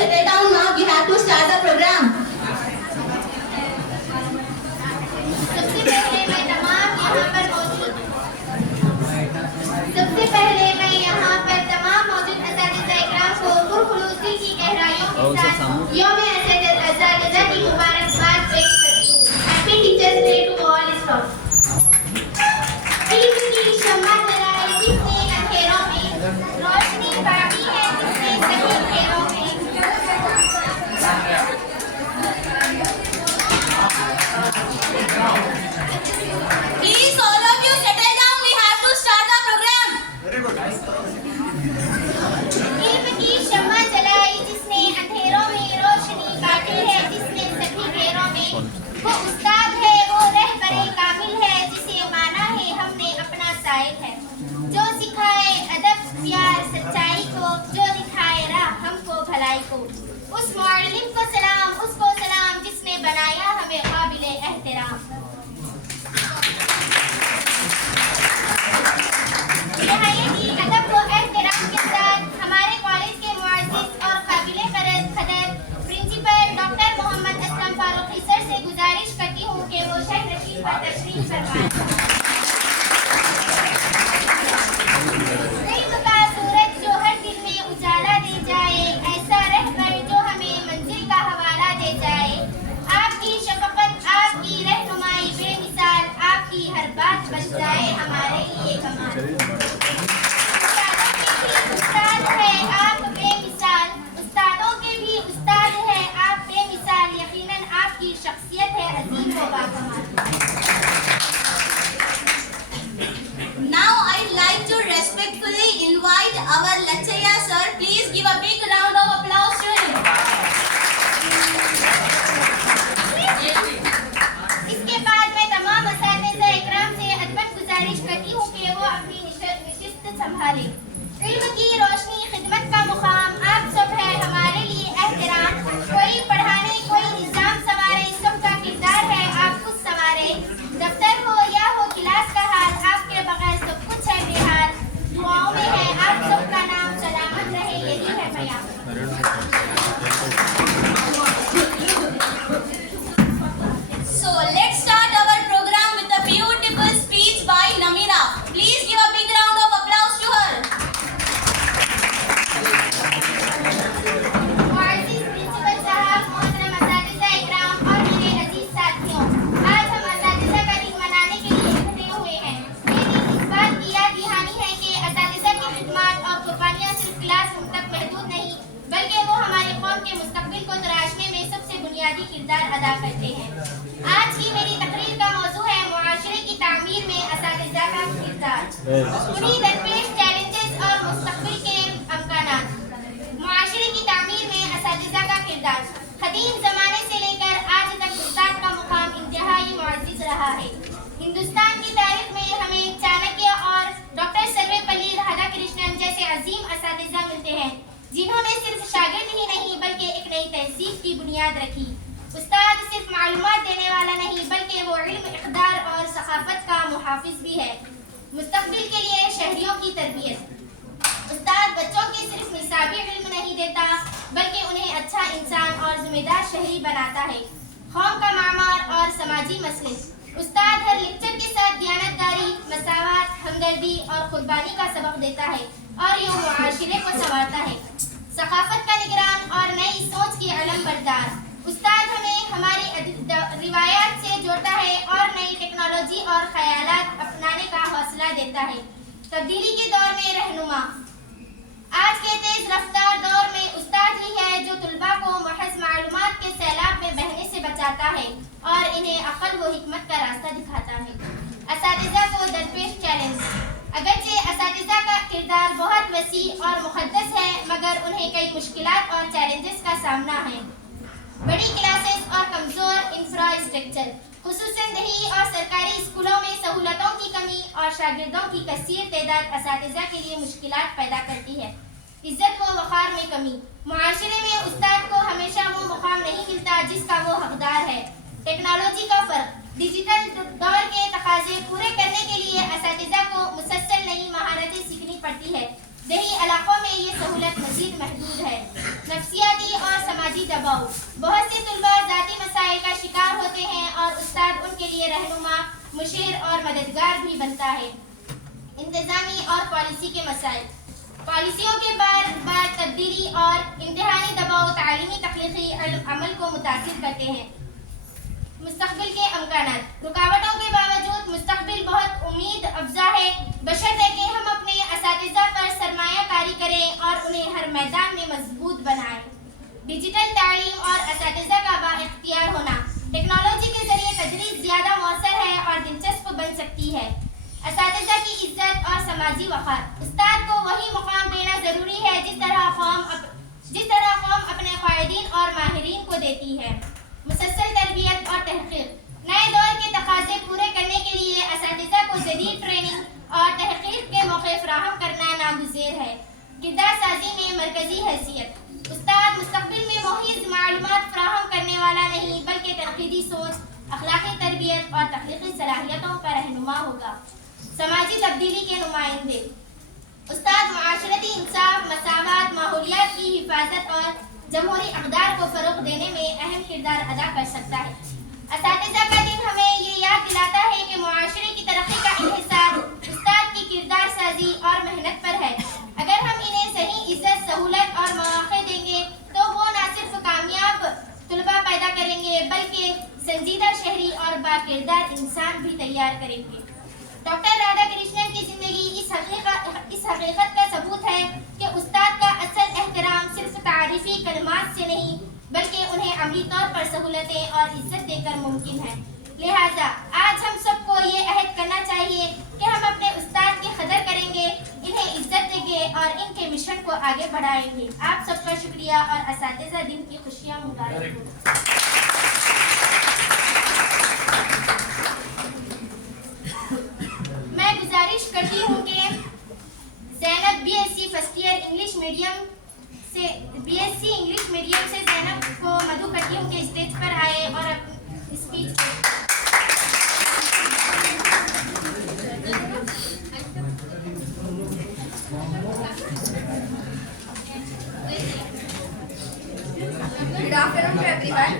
settle down now. We have to start the program. सबसे पहले मैं यहाँ पर तमाम मौजूद असातिज़ा इकराम को पुरखुलूसी की गहराइयों के साथ यौम असातिज़ा की मुबारकबाद पेश करती हूँ। Happy teachers day to all staff. इल्म की शम्मा जलाए जिसने अंधेरों में, रोशनी बाकी है जिसने सभी घेरों में। Please, all of you settle down. We have to start the program. इल्म की शम्मा जलाई जिसने अंधेरों में, रोशनी बांटी है जिसने सभी घेरों में। वो उस्ताद है, वो रहबरे कामिल है जिसे माना है हमने अपना साहिब है। जो सिखाए अदब प्यार सच्चाई को, जो दिखाए राह हमको भलाई को। उस मुअल्लिम को सलाम, उसको सलाम जिसने बनाया हमें काबिले एहतराम। अदब व एहतराम के साथ हमारे कॉलेज के मुअज़्ज़िज़ और काबिले कदर principal doctor Mohammad Aslam Farooqui sir से गुजारिश करती हूँ कि वो शहर रशीद पर तशरीफ फरमाएं। इल्म का सूरज जो हर दिल में उजाला दे जाए, ऐसा रहबर जो हमें मंजिल का हवाला दे जाए। आपकी शफ़क़त, आपकी रहनुमाई बेमिसाल, आपकी हर बात बन जाए हमारे लिए कमाल। उस्ताद है आप बेमिसाल, उस्तादों के भी उस्ताद है आप बेमिसाल। यकीनन आपकी शख्सियत है अजीम व बाकमाल। Now I'd like to respectfully invite our Lachaya sir. Please give a big round of applause to him. इसके बाद मैं तमाम असातिज़ा इकराम से अदबन गुजारिश करती हूँ कि वो अपनी नशिस्त संभाले। इल्म की रोशनी खिदमत का मुकाम, आप सब है हमारे लिए एहतराम। कोई पढ़ाने कोई निज़ाम संवारे, सबका किरदार है आप खुद संवारे। दफ्तर हो या हो क्लास का हाल, आपके बगैर सब कुछ है बेहाल। दुआओं में है आप सबका नाम, सलामत रहे यही है बयान। So let's start our program with a beautiful speech by Namira. Please give a big round of applause to her. मुअज़्ज़िज़ प्रिंसिपल साहब, मोहतरम असातिज़ा इकराम और मेरे अजीज साथियों, आज हम असातिज़ा का दिन मनाने के लिए इकट्ठे हुए हैं। ये दिन इस बात की याद दहानी है कि असातिज़ा की खिदमत और कुर्बानियाँ सिर्फ क्लासरूम तक महदूद नहीं, बल्कि वो हमारे कौम के मुस्तक़बिल को तराशने में सबसे बुनियादी किरदार अदा करते हैं। आज की मेरी तकरीर का मौजू है मुआशरे की तामीर में असातिज़ा का किरदार, उन्हीं दरपेश चैलेंजेस और मुस्तक़बिल के अमकानात। मुआशरे की तामीर में असातिज़ा का किरदार कदीम ज़माने से लेकर आज तक उस्ताद का मुकाम इंतहाई मुअज़्ज़ज़ रहा है। हिंदुस्तान की तारीख में हमें चाणक्य और डॉक्टर सर्वपल्ली राधाकृष्णन जैसे अजीम असातिज़ा मिलते हैं, जिन्होंने सिर्फ शागिर्द ही नहीं बल्कि एक नई तहजीब की बुनियाद रखी। उस्ताद सिर्फ मालूमात देने वाला नहीं, बल्कि वो इल्म, इक़दार और सखाफत का मुहाफिज भी है। मुस्तक़बिल के लिए शहरियों की तरबियत। उस्ताद बच्चों के सिर्फ निसाबी इल्म नहीं देता, बल्कि उन्हें अच्छा इंसान और जिम्मेदार शहरी बनाता है। कौम का मामार और समाजी मसले। उस्ताद हर लेक्चर के साथ दियानतदारी, मसावत, हमदर्दी और कुर्बानी का सबक देता है और यूं मुआशरे को संवारता है। सखाफत का निगरान और नई सोच की अलम बरदार। उस्ताद हमें हमारी रिवायात से जोड़ता है और नई टेक्नोलॉजी और ख्यालात अपनाने का हौसला देता है। तब्दीली के दौर में रहनुमा। आज के तेज रफ्तार दौर में उस्ताद ही है जो तुलबा को महज मालूमात के सैलाब में बहने से बचाता है और इन्हें अक्ल व हिकमत का रास्ता दिखाता है। असातिज़ा को दरपेश चैलेंज। अगरचे असातिज़ा का किरदार बहुत वसी और मुक़द्दस है, मगर उन्हें कई मुश्किलात और चैलेंजेस का सामना है। बड़ी क्लासेस और कमज़ोर इंफ्रास्ट्रक्चर, खुसूसन दही और सरकारी स्कूलों में सहूलतों की कमी और शागिर्दों की कसीर तादाद असातिज़ा के लिए मुश्किलात पैदा करती है। इज्जत व वक़ार में कमी। मुआशरे में उस्ताद को हमेशा वो मुकाम नहीं मिलता जिसका वो हकदार है। टेक्नोलॉजी का फ़र्क। डिजिटल दौर के तकाज़े पूरे करने के लिए असातिज़ा को मुसलसल नई महारतें सीखनी पड़ती है। दही इलाकों में ये सहूलत मज़ीद महदूद है। नफ्सियाती और दबाव। बहुत से तुलबा ज़ाती मसाइल का शिकार होते हैं और उस्ताद उनके लिए रहनुमा, मुशीर और मददगार भी बनता है। इंतज़ामी और पॉलिसी के मसाइल। पॉलिसियों के बार बार तब्दीली और इम्तिहानी दबाव तालीमी तख्लीकी अमल को मुतासिर करते हैं। मुस्तकबिल के अमकानात। रुकावटों के बावजूद मुस्तकबिल बहुत उम्मीद अफजा है, बशर्ते कि हम अपने असातिज़ा पर सरमायाकारी करें और उन्हें हर मैदान में मजबूत बनाएं। डिजिटल तालीम और असातिज़ा का बाइख्तियार होना। टेक्नोलॉजी के जरिए तदरीस ज़्यादा मौसर है और दिलचस्प बन सकती है। असातिज़ा की इज्जत और समाजी वक़ार। उस्ताद को वही मुकाम देना ज़रूरी है जिस तरह कौम अपने क़ायदीन और माहिरीन को देती है। मुसलसल तरबियत और तहक़ीक़। नए दौर के तकाज़े पूरे करने के लिए असातिज़ा को जदीद ट्रेनिंग और तहक़ीक़ के मौक़े फ़राहम करना नागुज़ेर है। किरदार साजी में मरकज़ी हैसियत। उस्ताद मुस्तक़बिल में मोहिज़ मालूमात फ़राहम करने वाला नहीं बल्कि तनक़ीदी सोच, अखलाक़ी तरबियत और तख्लीक़ी सलाहियतों का रहनुमा होगा। समाजी तब्दीली के नुमाइंदे। उस्ताद माशरती इंसाफ, मसावत, माहौलियात की हिफाजत और जमहूरी अक़दार को फ़रोग़ देने में अहम किरदार अदा कर सकता है। असातिज़ा का दिन हमें ये याद दिलाता है कि मुआशरे की तरक्की का इन्हिसार उस्ताद की किरदार साजी और मेहनत पर है। अगर हम इन्हें सही इज़्ज़त, सहूलत और मौक़े देंगे तो वो न सिर्फ कामयाब तुलबा पैदा करेंगे बल्कि संजीदा शहरी और बाकिरदार इंसान भी तैयार करेंगे। डॉक्टर राधाकृष्णन की ज़िंदगी इस हकीकत का सबूत है कि उस्ताद का असल एहतराम सिर्फ तारीफ़ी कलमात से नहीं बल्कि उन्हें अमली तौर पर सहूलतें और इज्जत देकर मुमकिन है। लिहाजा आज हम सबको ये अहद करना चाहिए कि हम अपने उस्ताद की कदर करेंगे, इन्हें इज्जत देंगे और इनके मिशन को आगे बढ़ाएंगे। आप सबका शुक्रिया और असातिज़ा दिन की खुशियाँ मुबारक हो। मैं गुजारिश करती हूँ कि Zainab BSc first year English medium से ज़ैनब को मधु कटियों के स्टेज पर आए और अपनी speech Good afternoon to everyone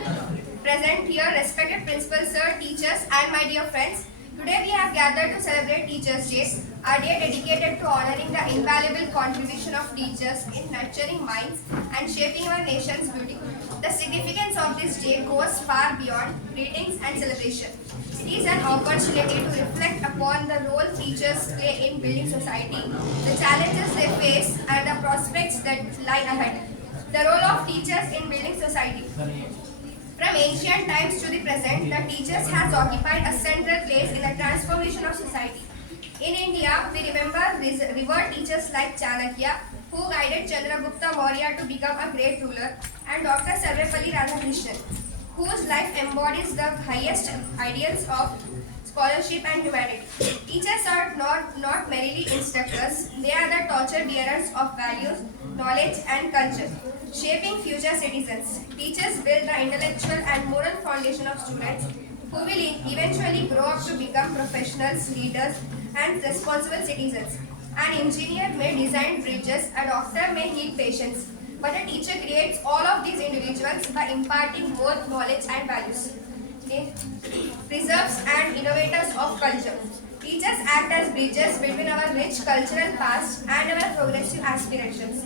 present here, respected principal sir, teachers and my dear friends. Today we have gathered to celebrate Teachers' Day, a day dedicated to honoring the invaluable contribution of teachers in nurturing minds and shaping our nation's beauty. The significance of this day goes far beyond greetings and celebration. It is an opportunity to reflect upon the role teachers play in building society, the challenges they face and the prospects that lie ahead. The role of teachers in building society. From ancient times to the present, the teachers has occupied a central place in the transformation of society. In India, we remember revered teachers like Chanakya, who guided Chandragupta Maurya to become a great ruler, and Dr. Sarvepalli Radhakrishnan, whose life embodies the highest ideals of scholarship and humanity. Teachers are not merely instructors, they are the torch bearers of values, knowledge and culture, shaping future citizens. Teachers build the intellectual and moral foundation of students who will eventually grow up to become professionals, leaders and responsible citizens. An engineer may design bridges, a doctor may heal patients, but a teacher creates all of these individuals by imparting both knowledge and values. Preserves and innovators of culture. Teachers act as bridges between our rich cultural past and our progressive aspirations.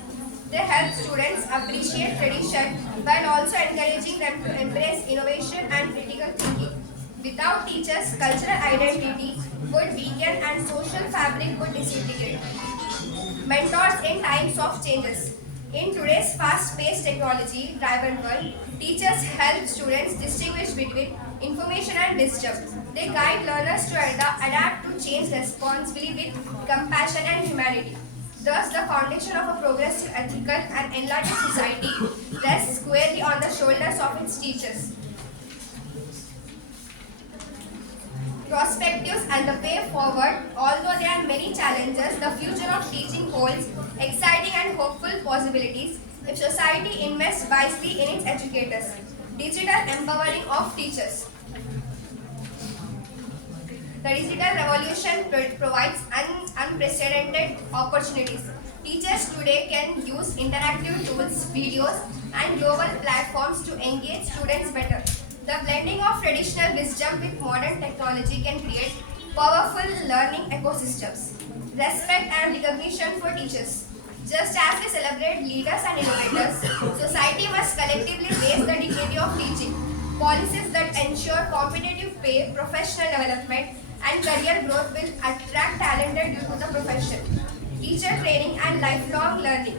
They help students appreciate tradition while also encouraging them to embrace innovation and critical thinking. Without teachers, cultural identity would weaken and social fabric would disintegrate. Mentors in times of changes. In today's fast-paced technology-driven world, teachers help students distinguish between information and wisdom. They guide learners to adapt to change responsibly with compassion and humanity. Thus, the foundation of a progressive, ethical, and enlightened society rests squarely on the shoulders of its teachers. Perspectives and the way forward. Although there are many challenges, the future of teaching holds exciting and hopeful possibilities if society invests wisely in its educators. Digital empowering of teachers. The digital revolution provides unprecedented opportunities. Teachers today can use interactive tools, videos, and global platforms to engage students better. The blending of traditional wisdom with modern technology can create powerful learning ecosystems. Respect and recognition for teachers. Just as we celebrate leaders and innovators, society must collectively raise the dignity of teaching. Policies that ensure competitive pay, professional development, and career growth will attract talented due to the profession. Teacher training and lifelong learning.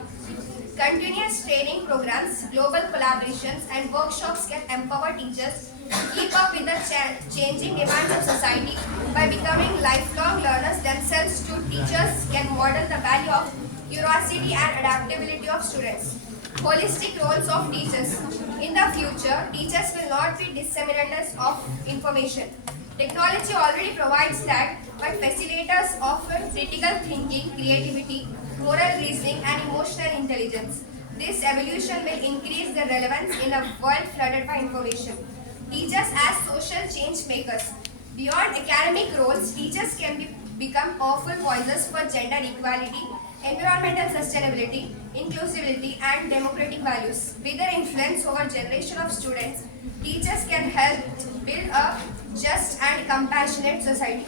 Continuous training programs, global collaborations, and workshops can empower teachers to keep up with the changing demands of society. By becoming lifelong learners themselves, teachers can model the value of curiosity and adaptability of students. Holistic roles of teachers. In the future, teachers will not be disseminators of information. Technology already provides that, but facilitators offer critical thinking, creativity, moral reasoning, and emotional intelligence. This evolution will increase the relevance in a world flooded by information. Teachers as social change makers. Beyond academic roles, teachers can become powerful voices for gender equality, environmental sustainability, inclusivity, and democratic values. With their influence over generation of students, teachers can help build a just and compassionate society.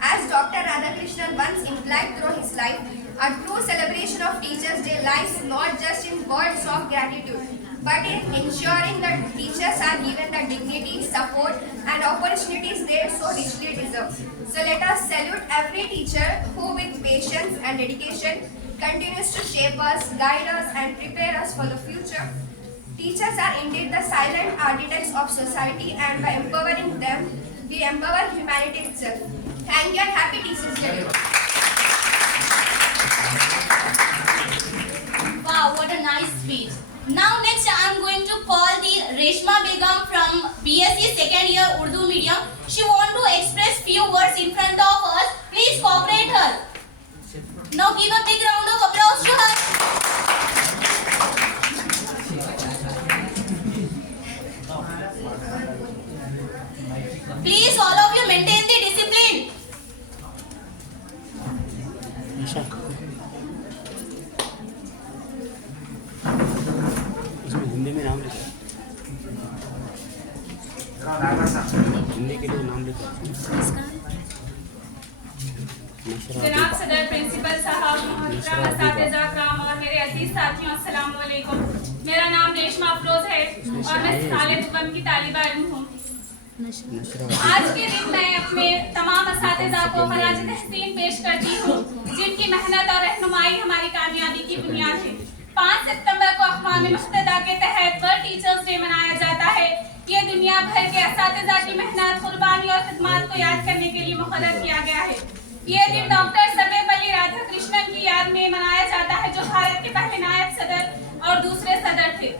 As Dr. Radhakrishnan once implied through his life, a true celebration of Teachers' Day lies not just in words of gratitude, but in ensuring that teachers are given the dignity, support, and opportunities they so richly deserve. So let us salute every teacher who, with patience and dedication, continues to shape us, guide us, and prepare us for the future. Teachers are indeed the silent architects of society, and by empowering them, we empower humanity itself. Thank you and happy Teachers' Day. Wow, what a nice speech. Now next I am going to call the Reshma Begum from BSc second year Urdu medium. She want to express few words in front of us. Please cooperate her. Now give a big round of applause to her. Please all of you maintain the discipline. इसमें हिंदी में नाम लिखा हिंदी के लिए नाम लिखा जनाब सदर प्रिंसिपल साहब, मोहतरम असातिज़ा कराम और मेरे अजीज साथियों, अस्सलाम वालेकुम। मेरा नाम रेशमा अफरोज है और मैं साले दुबम की तालिबा इल्म हूँ। आज के दिन मैं अपने तमाम असातिज़ा को खराज तहसीन पेश करती हूँ, जिनकी मेहनत और रहनुमाई हमारी कामयाबी की बुनियाद है। 5 सितंबर को अक़वाम मुत्तहिदा के तहत वर्ल्ड टीचर्स डे मनाया जाता है। ये दुनिया भर के असातिज़ा की मेहनत, कुर्बानी और खिदमत को याद करने के लिए मुक़र्रर किया गया है। ये दिन डॉक्टर सर्वपल्ली राधाकृष्णन की याद में मनाया जाता है, जो भारत के पहले नायब सदर और दूसरे सदर थे।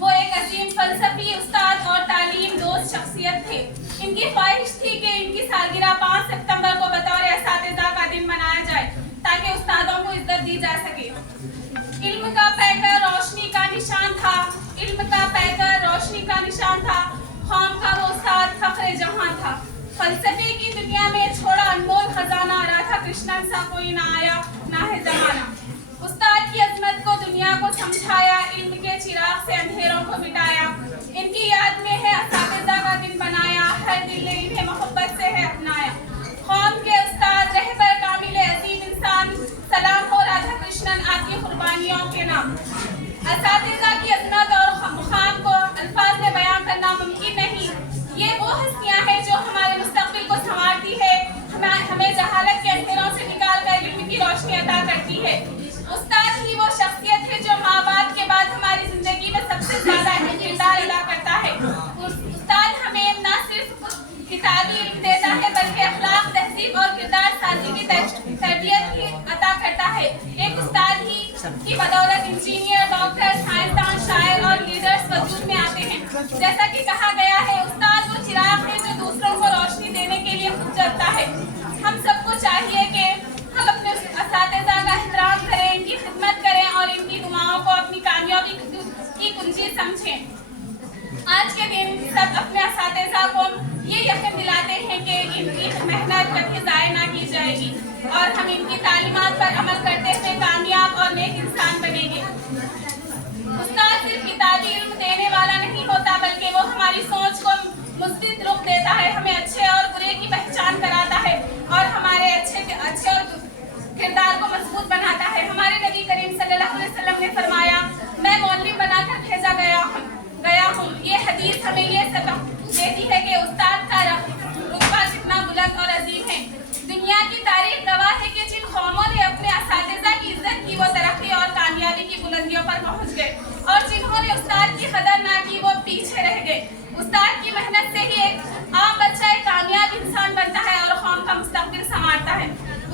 वो एक अजीम फलसफी उस्ताद और तालीम दोस्त शख्सियत थे। इनकी ख्वाहिश थी कि इनकी सालगिरह 5 सितंबर को बतौर असातिज़ा का दिन मनाया जाए, ताकि उस्तादों को इज्जत दी जा सके। इल्म का पैकर रोशनी का निशान था, इल्म का पैकर रोशनी का निशान था, कौम का वो उस्ताद फख्रे जहां था। फलसफे की दुनिया में छोड़ा अनमोल खजाना, राधाकृष्णन सा कोई ना आया ना है जमाना। उस्ताद की अजमत को दुनिया को समझाया, इल्म के चिराग से अंधेरों को मिटाया। इनकी याद में है असातिज़ा का दिन बनाया, हर दिल ने इन्हें मोहब्बत से है अपनाया। कौम के उस्ताद रहबर कामिल अजीम इंसान, सलाम हो राधाकृष्णन आपकी कुर्बानियों के नाम। असातिज़ा की अजमत और मुकाम को अल्फाज में बयान करना मुमकिन नहीं। ये वो हस्तियां हैं जो हमारे मुस्तकबिल को संवारती है, हमें जहालत के अंधेरों से निकाल कर इल्म की रोशनी अता करती है। उस्ताद ही वो शख्सियत है जो माँ बाप के बाद हमारी जिंदगी में सबसे ज्यादा अहम किरदार अदा करता है। उस्ताद हमें न सिर्फ किताबी इल्म देता है, बल्कि अखलाक, तहजीब और किरदार साजी की तरबियत भी अता करता है। एक उस्ताद ही की बदौलत इंजीनियर, डॉक्टर, साइंसदान, शायर और लीडर्स वजूद में आते हैं। जैसा कि कहा गया है, उस्ताद वो चिराग है जो दूसरों को रोशनी देने के लिए खुद जलता है। हम सबको चाहिए कि हम अपने असातिज़ा का एहतराम करें, इनकी खिदमत करें और इनकी दुआओं को अपनी कामयाबी की कुंजी समझें। आज के दिन सब अपने असातिज़ा को ये यकीन दिलाते हैं कि इनकी मेहनत कभी ज़ाया ना की जाएगी और हम इनकी तालीमात पर अमल करते हुए कामयाब इंसान बनेंगे। उस्ताद सिर्फ किताबी इल्म देने वाला नहीं होता, बल्कि वो हमारी सोच को मुस्बित रुख देता है, हमें अच्छे और बुरे की पहचान कराता है और हमारे अच्छे और किरदार को मजबूत बनाता है। हमारे नबी करीम सल्लल्लाहु अलैहि वसल्लम ने फरमाया, मैं मौलवी बनाकर भेजा गया हूँ। ये हदीस हमें ये सबक देती है कि उस्ताद का रुतबा कितना बुलंद और अजीम है। दुनिया की तारीख गवाह है कि जिन कौमों ने अपने असातिज़ा की इज्जत की, वो तरक्की और कामयाबी की बुलंदियों पर पहुंच गए, और जिन्होंने उस्ताद की कदर ना की, वो पीछे रह गए। उस्ताद की मेहनत से ही एक आम बच्चा एक कामयाब इंसान बनता है और कौम का मुस्तकबिल संवारता है।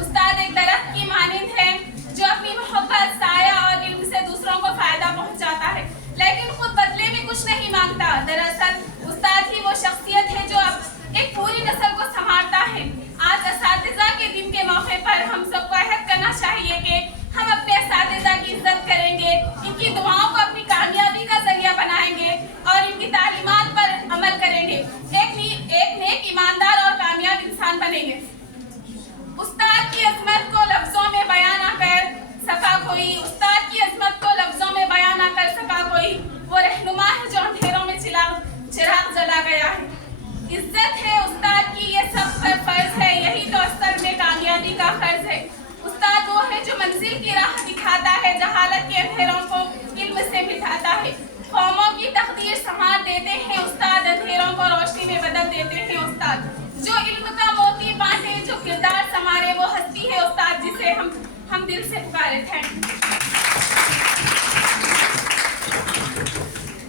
उस्ताद एक दरख्त की मानिंद है जो अपनी मोहब्बत, साया और इल्म से दूसरों को फायदा पहुंचाता है, लेकिन खुद बदले में कुछ नहीं मांगता। दरअसल उस्ताद ही वो शख्सियत है जो अब एक पूरी नस्ल को संभालता है। आज असातिज़ा के दिन के मौके पर हम सबको अहद करना चाहिए कि हम अपने असातिज़ा की इज्जत करेंगे, इनकी दुआओं को अपनी कामयाबी का जरिया बनाएंगे और इनकी तालीमात पर अमल करेंगे। एक नेक, ईमानदार और कामयाब इंसान बनेंगे। उस्ताद की अजमत को लफ्जों में बयां ना कर सका कोई, उस्ताद की अजमत को लफ्जों में बयां ना कर सका कोई, वो रहनुमा है जो अंधेरों में चिराग जला गया है। इज्जत है उस्ताद की, ये सब पर फर्ज है, यही तो असल में कामयाबी का फर्ज है। उस्ताद वो है जो मंजिल की राह दिखाता है, जहालत के अंधेरों को इल्म से मिटाता है, कौमों की तकदीर संभाल देते हैं उस्ताद, अंधेरों को रोशनी में बदल देते हैं उस्ताद। जो इल्म का मोती बांटे, जो किरदार संवारे, वो हस्ती है उस्ताद जिसे हम दिल से पुकारे। Thank you.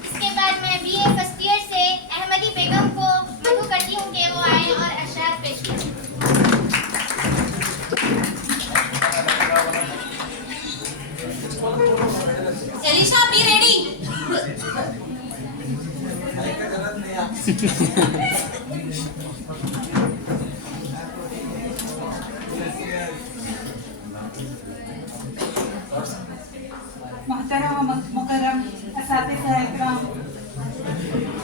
इसके बाद मैं BA फर्स्ट ईयर से अहमदी बेगम को मदऊ करती हूँ कि वो आए और अशआर पेश करें। Elisha, be ready. मोहतरम मुकर्रम असातिज़ा इकराम,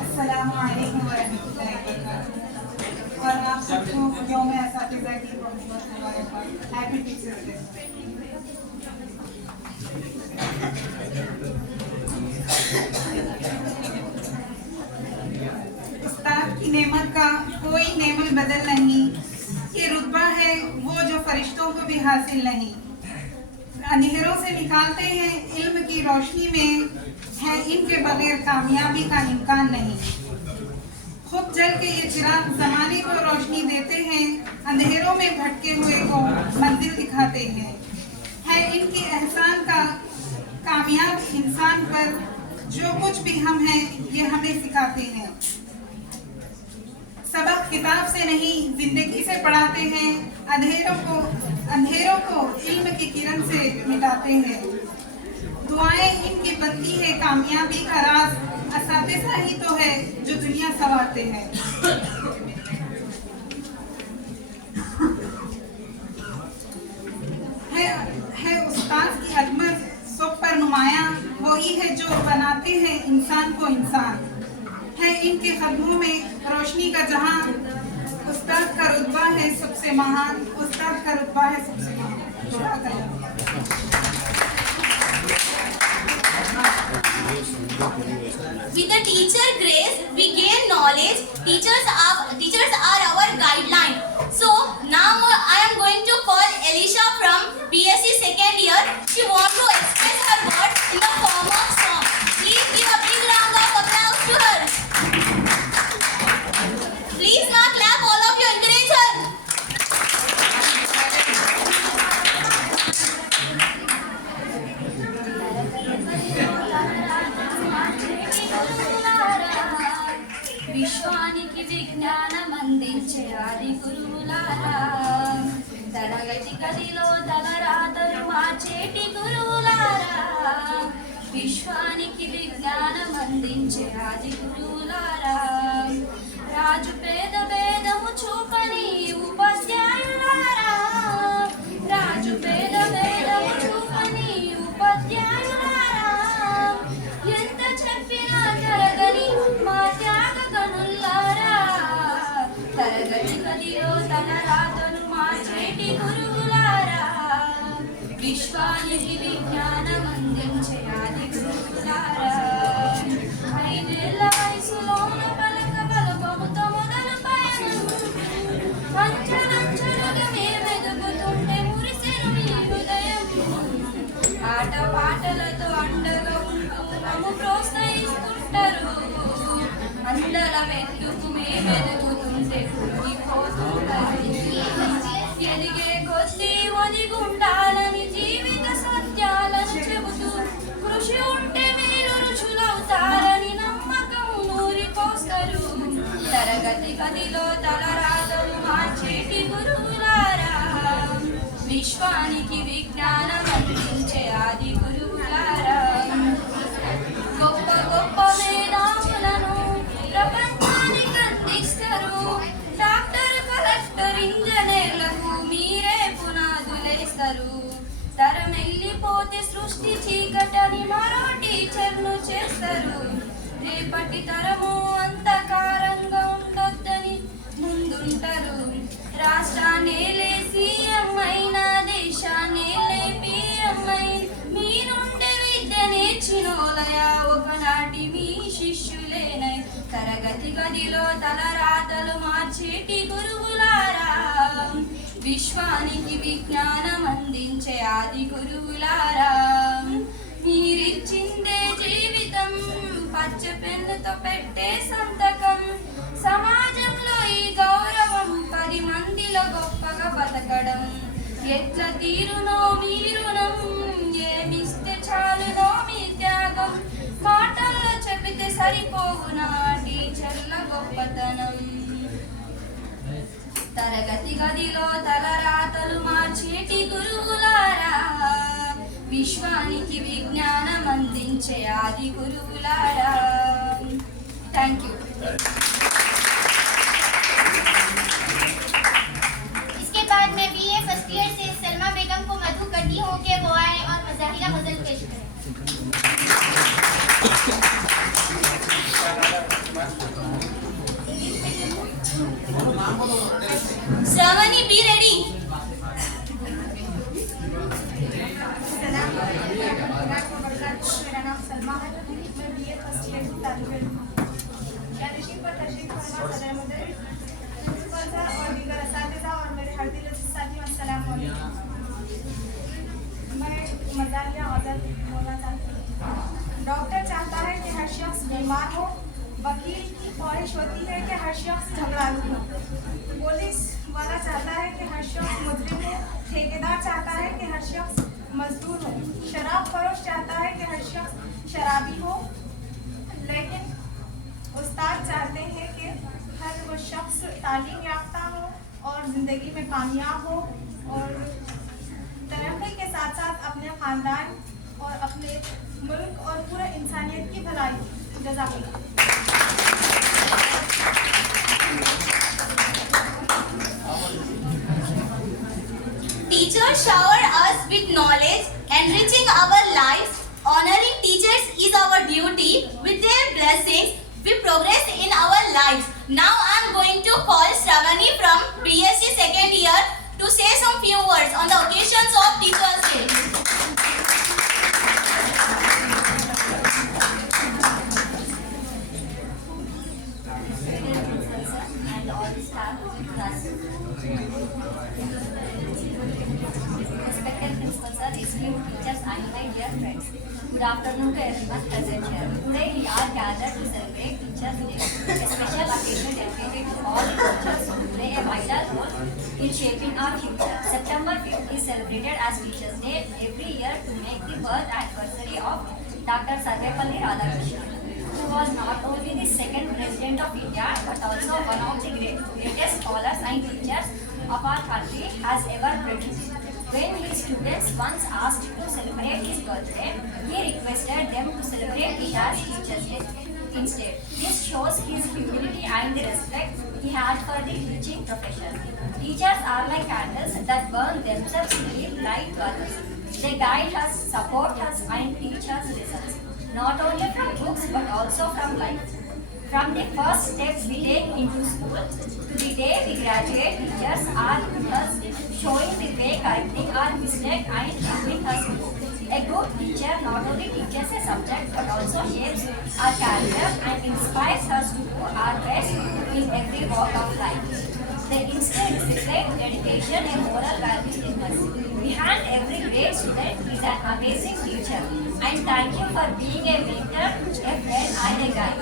अस्सलामु अलैकुम व रहमतुल्लाहि व बरकातुहू। और आप सबको यौम असातिज़ा की बहुत-बहुत मुबारकबाद। Happy teachers day. उस्ताद की नेमत का कोई नेमल बदल नहीं, ये रुतबा है वो जो फरिश्तों को भी हासिल नहीं। अंधेरों से निकालते हैं इल्म की रोशनी में, है इनके बगैर कामयाबी का इम्कान नहीं। खुद जल के ये चिराग ज़माने को रोशनी देते हैं, अंधेरों में भटके हुए को मंजिल दिखाते हैं। है इनके एहसान का कामयाब इंसान पर, जो कुछ भी हम हैं ये हमें सिखाते हैं। सबक किताब से नहीं जिंदगी से पढ़ाते हैं, अंधेरों को इल्म की किरण से मिटाते हैं। दुआएं इनकी बनती है कामयाबी का राज, असातिज़ा ही तो है जो दुनिया संवारते हैं। है उस्ताद की अजमत सब पर नुमाया, वही है जो बनाते हैं इंसान को इंसान। है इनके कदमों में रोशनी का जहां, उस्ताद का रुतबा है सबसे महान, उस्ताद का रुतबा है सबसे महान। With the teacher grace, we gain knowledge. Teachers are our guideline. So now I am going to call Elisha from BSc second year. She wants to express her words in the form of song. Please give a big round of applause to her. Please now clap, all of you, encourage her. విశ్వానికి విజ్ఞానం అందించే ఆది గురువులారా, తరగతి గదిలో తలరాతలు మార్చేటి గురువులారా, విశ్వానికి విజ్ఞానం అందించే ఆది గురువులారా, రాజు పేద భేదము చూపని ఉపాధ్యాయులారా, రాజు పేద భేదము చూపని ఉపాధ్యాయులారా, ఎంత చెప్పినా తరగని మా త్యాగ గనులారా, తరగతి గదిలో తన రాతను మార్చేటి గురువులారా, విశ్వానికి విజ్ఞానం మెట్టుకు మీ వెలుగుతుంటే పొంగిపోతూ ఎదిగే కొద్దీ ఒదిగుండాలని జీవిత సత్యాలను చెబుతూ కృషి ఉంటే మీరు రుచులవుతారని నమ్మకం నూరిపోస్తారు. తరగతి గదిలో తలరాతలు మార్చేటి గురువులారా, విశ్వానికి విజ్ఞానం అందించే ఆది గురువులారా, గొప్ప గొప్ప వేదాములను ప్రపంచానికి అందిస్తారు. డాక్టర్, కలెక్టర్, ఇంజనీర్లకు మీరే పునాదులేస్తారు. తరం వెళ్ళిపోతే సృష్టి చీకటని మరో టీచర్ను చేస్తారు. రేపటి తరము అంధకారంగా ఉండొద్దని ముందుంటారు. రాష్ట్రాన్నేలే సీఎం అయినా దేశాన్నేలే పిఎం అయి మీరుండే విద్య నేర్చినోలయ ఒకనాటి మీ శిష్యులేనై. తరగతి గదిలో తలరాతలు మార్చేటి గురువులారా, విశ్వానికి విజ్ఞానం అందించే ఆది గురువులారా, మీరిచ్చిందే జీవితం పచ్చ పెన్నుతో పెట్టే సంతకం. సమాజంలో ఈ గౌరవం 10 మందిలో గొప్పగా బతకడం. ఎట్ల తీరునో మీ రుణం, ఏమిస్తే చాలునో మీ త్యాగం. మాటల్లో చెబితే సరిపోవునా టీచర్ల గొప్పతనం. తరగతి గదిలో తలరాతలు మార్చేటి గురువులారా, విశ్వానికి విజ్ఞానం అందించే ఆది గురువులారా. Thank you. इसके बाद मैं बीए फर्स्ट ईयर से सलमा बेगम को मधु करती हूँ कि वो आए और मज़ाहिरा गजल पेश करें। Shravani, be ready. मेरा नाम सलमा है, मैं बीए फर्स्ट ईयर की तालिब इल्म हूँ। नशीब पर तशरीफ फरमा सदर मुदर्रिस, प्रिंसिपल सर और दीगर असातिज़ा और मेरे हरदिल अज़ीज़ साथियों, अस्सलाम वालेकुम। मैं मज़ाहिरा गज़ल बोलना चाहती हूँ। डॉक्टर चाहता है कि हर शख्स बीमार हो, वकील की ख्वाहिश होती है कि हर शख्स झगड़ालू हो, पुलिस वाला चाहता है कि हर शख्स मुजरिम हो, ठेकेदार चाहता है कि हर शख्स मजदूर हो, शराब फरोश चाहता है कि हर शख्स शराबी हो, लेकिन उस्ताद चाहते हैं कि हर वो शख्स तालीम याफ्ता हो और ज़िंदगी में कामयाब हो और तरक्की के साथ साथ अपने ख़ानदान और अपने मुल्क और पूरे इंसानियत की भलाई हो। जज़ाकल्लाह। Teachers shower us with knowledge, enriching our lives. Honoring teachers is our duty. With their blessings, we progress in our lives. Now I am going to call Shravani from BSc second year to say some few words on the occasions of Teachers' Day. And all the staff with us. Respected principal sir, esteemed teachers and my dear friends. Good afternoon to everyone present here. Today we are gathered to celebrate Teachers' Day, a special occasion dedicated to all the teachers who play a vital role in shaping our future. September 5th is celebrated as Teachers' Day every year to make the birth anniversary of Dr. Sarvepalli Radhakrishnan, who was not only the second president of India but also one of the greatest scholars and teachers of our country has ever produced. When his students once asked to celebrate his birthday, he requested them to celebrate it as Teachers' Day instead. This shows his humility and the respect he had for the teaching profession. Teachers are like candles that burn themselves to give light to others. They guide us, support us, and teach us lessons, not only from books but also from life. From the first steps we take into school to the day we graduate, teachers are with us, showing the way, correcting our mistakes and helping us grow. A good teacher not only teaches a subject but also shapes our character and inspires us to do our best in every walk of life. They instill discipline, dedication, and moral values in us. Behind every great student is an amazing teacher. And thank you for being a mentor, a friend, and a guide.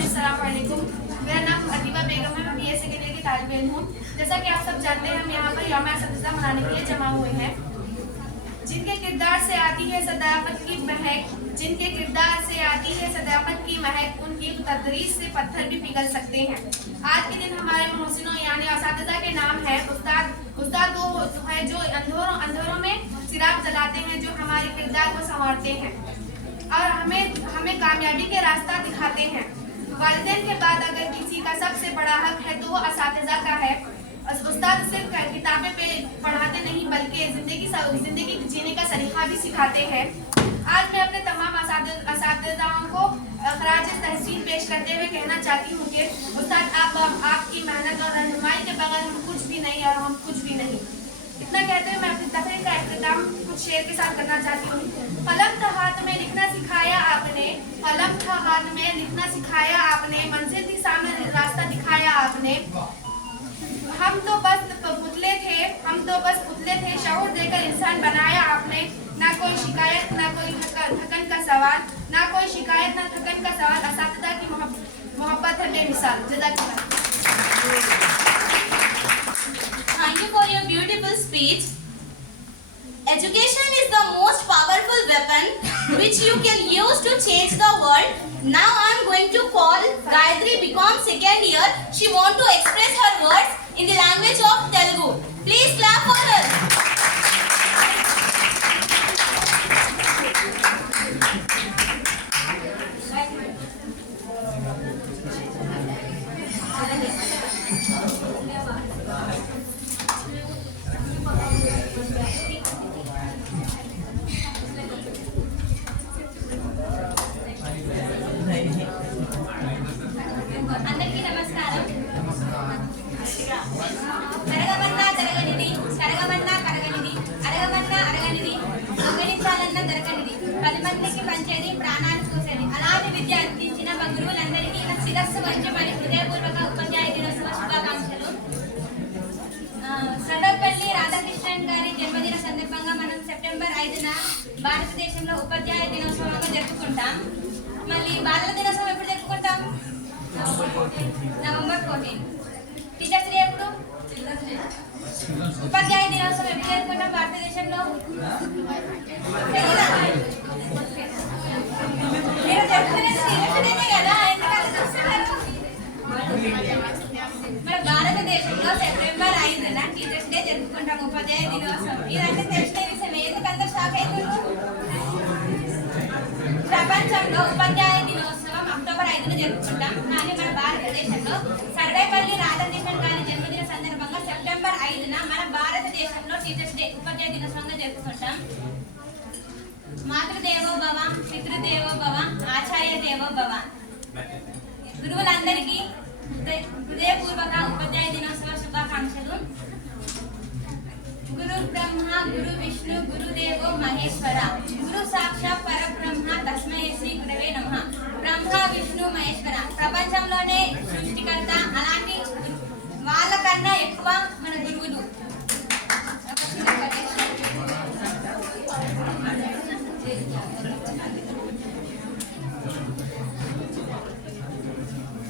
अस्सलामुअलैकुम। मेरा नाम अतीबा बेगम है, मैं BA second year की तालिब इल्म हूँ। जैसा कि आप सब जानते हैं, हम यहाँ पर यौम असातिज़ा मनाने के लिए जमा हुए हैं। जिनके किरदार से आती है सदाकत की महक, जिनके किरदार से आती है सदाकत की महक, उनकी तदरीस से पत्थर भी पिघल सकते हैं। आज के दिन हमारे मोहसिनों यानी असातिज़ा के नाम है उस्ताद वो है जो अंधेरों में चिराग जलाते हैं, जो हमारे किरदार को संवारते हैं और हमें कामयाबी के रास्ता दिखाते हैं। वालिदैन के बाद अगर किसी का सबसे बड़ा हक है तो वो असातिज़ा का है। उस्ताद सिर्फ किताबें पे पढ़ाते नहीं बल्कि जिंदगी जीने का सलीका भी सिखाते हैं। आज मैं अपने तमाम असातिज़ाओं को खराज तहसीन पेश करते हुए कहना चाहती हूँ कि उस्ताद आपकी मेहनत और रहनुमाई के बगैर हम कुछ भी नहीं और हम कुछ भी नहीं। इतना कहते हुए मैं अपनी तकरीर का इख्तिताम कुछ शेर के साथ करना चाहती हूँ। कलम था हाथ में लिखना सिखाया आपने, कलम था हाथ में लिखना सिखाया आपने, मंजिल थी सामने रास्ता दिखाया आपने। हम तो बस पुतले थे, शऊर देकर इंसान बनाया आपने। ना कोई शिकायत ना कोई थकन का सवाल, ना कोई शिकायत ना थकन का सवाल। असातिज़ा की मोहब्बत है बेमिसाल। जज़ाकल्लाह। Thank you for your beautiful speech. Education is the most powerful weapon which you can use to change the world. Now I am going to call Gayatri BCom second year. She want to express her words in the language of Telugu. Please clap for her. అందరికీ నమస్కారం. జరగమన్నా జరగనిది, కరగమన్నా కరగనిది, అరగమన్నా అరగనిది, దొంగలించాలన్నా దొరకనిది, 10 మందికి పంచేది, ప్రాణాలు పోసేది. అలాంటి విద్య అందించిన మా గురువులందరికీ నా శిరస్సు వంచి మరి హృదయపూర్వక ఉపాధ్యాయ దినోత్సవ శుభాకాంక్షలు. సర్వేపల్లి రాధాకృష్ణన్ గారి జన్మదిన సందర్భంగా మనం సెప్టెంబర్ 5న భారతదేశంలో ఉపాధ్యాయ దినోత్సవంగా జరుపుకుంటాం. మళ్ళీ బాలల దినోత్సవం ఎప్పుడు జరుపుకుంటాం? నవంబర్ 14. టీచర్స్ డే ఎప్పుడు? ఉపాధ్యాయ దినోత్సవం ఎప్పుడు జరుపుకుంటాం భారతదేశంలో? మీరు జరుపుకునేది కదా, ఎందుకంటే చూస్తున్నారు. మన భారతదేశంలో సెప్టెంబర్ 5న టీచర్స్ డే జరుపుకుంటాం, ఉపాధ్యాయ దినోత్సవం. ఇదంటే తెలిసిన విషయం, ఎందుకంత షాక్ అవుతున్నారు? ప్రపంచంలో ఉపాధ్యాయ దినోత్సవం అక్టోబర్ 5న జరుపుకుంటాం, కానీ మన భారతదేశంలో సర్వేపల్లి రాధాకృష్ణన్ గారి జన్మదిన సందర్భంగా సెప్టెంబర్ 5న మన భారతదేశంలో టీచర్స్ డే ఉపాధ్యాయ దినోత్సవంగా జరుపుకుంటాం. మాతృదేవో భవ, పితృదేవో భవ, ఆచార్య దేవో భవ. గురువులందరికీ హృదయపూర్వక ఉపాధ్యాయ దినోత్సవ శుభాకాంక్షలు. గురు బ్రహ్మ గురు విష్ణు గురుదేవో మహేశ్వర, గురు సాక్షాత్ పరబ్రహ్మ తస్మై శ్రీ గురవే నమః. బ్రహ్మ విష్ణు మహేశ్వర ప్రపంచంలోనే సృష్టికర్త, అలాంటి వాళ్ళకన్నా ఎక్కువ మన గురువులు.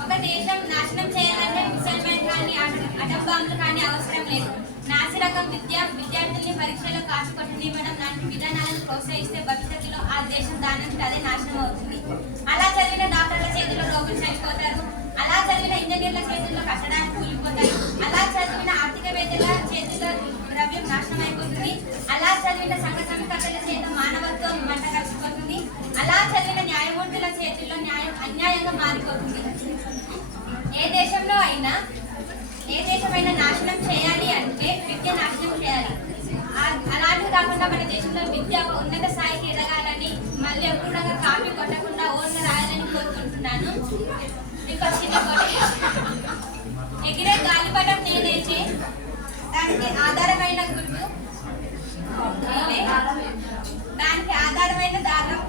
ఒక దేశం నాశనం చేయాలంటే ముసల్మాన్ కానీ అటంబాంబులు కానీ అవసరం లేదు. నాసిరకం విద్యార్థుల్ని పరీక్షలో కాచుకొట్టనివ్వడం లాంటి విధానాలను ప్రోత్సహిస్తే భవిష్యత్తులో ఆ దేశం దానంతట అదే నాశనం అవుతుంది. అలా చదివిన డాక్టర్ల చేతిలో రోగులు చనిపోతారు, అలా చదివిన ఇంజనీర్ల చేతుల్లో కట్టడాలు కూలిపోతాయి, అలా చదివిన ఆర్థికవేత్తల చేతుల్లో ద్రవ్యం నాశనం అయిపోతుంది, అలా చదివిన సంఘ సంస్కర్తల చేత మానవత్వం మంట కలిసిపోతుంది, అలా చదివిన న్యాయమూర్తుల చేతుల్లో న్యాయం అన్యాయంగా మారిపోతుంది. ఏ దేశమైనా నాశనం చేయాలి అంటే విద్య నాశనం చేయాలి. అలాంటివి కాకుండా మన దేశంలో విద్య ఉన్నత స్థాయికి ఎదగాలని, మళ్ళీ ఎప్పుడు కాపీ కొట్టకుండా ఓన్గా రాయాలని కోరుకుంటున్నాను. మీకు చిన్న ఎగిరే గాలిపటం నేనైతే దానికి ఆధారమైన గుర్తు, దానికి ఆధారమైన దారం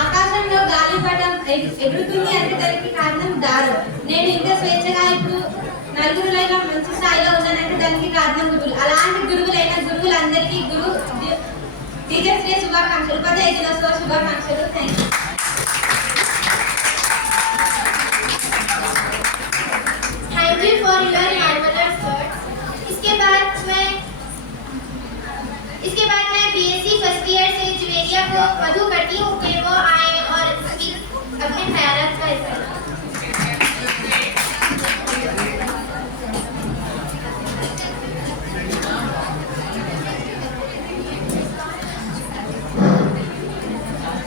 ఆకాశంలో గాలిపటం ఎగురుతుంది అంటే దానికి కారణం దారం. ఇలా మంచి స్థాయిలో ఉన్నానంటే దానికి కారణం గురువులు. అలాంటి గురువులైన గురువులందరికీ టీచర్స్ డే శుభాకాంక్షలు, ఉపాధ్యాయ దినోత్సవ శుభాకాంక్షలు. Thank you. Thank you for your marvellous words. इसके बाद मैं बीएससी फर्स्ट ईयर से जुवेरिया को मधु करती हूँ कि वो आए और अपने ख्यालात का इज़हार करें।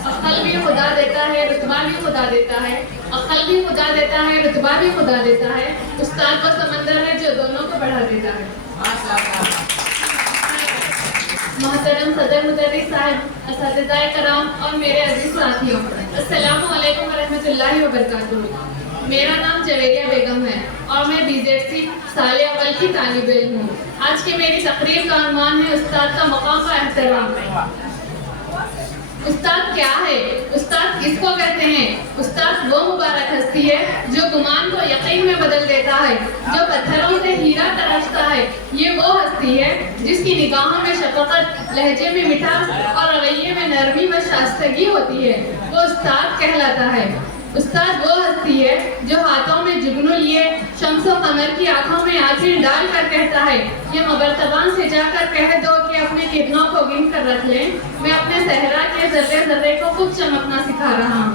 अक्ल भी खुदा देता है, रुतबा भी खुदा देता है। अक्ल भी खुदा देता है, रुतबा भी खुदा देता है। उस्ताद वो समंदर है जो दोनों को बढ़ा देता है। मोहतरम सदर मुदर्रिस साहब, असातिज़ाए कराम और मेरे अजीज साथियों, अस्सलामु अलैकुम वरहमतुल्लाहि वबरकातुहू। मेरा नाम जवेरिया बेगम है और मैं बीजेडसी साले अव्वल की तालिब इल्म हूँ। आज की मेरी तकरीर का उन्वान है उस्ताद का मकाम व एहतराम। उस्ताद क्या है? उस्ताद किसको कहते हैं? उस्ताद वो मुबारक हस्ती है जो गुमान को यकीन में बदल देता है, जो पत्थरों से हीरा तराशता है। ये वो हस्ती है जिसकी निगाहों में शफकत, लहजे में मिठास और रवैये में नरमी व शास्तगी होती है। वो उस्ताद कहलाता है। उस्ताद वो हस्ती है जो हाथों में जुगनू लिए शम्स व कमर की आंखों में आंखें डाल कर कहता है, ये मबरतबान से जाकर कह दो कि अपने किरणों को गिन कर रख लें, मैं अपने सहरा के जर्रे जर्रे को खुद चमकना सिखा रहा हूँ।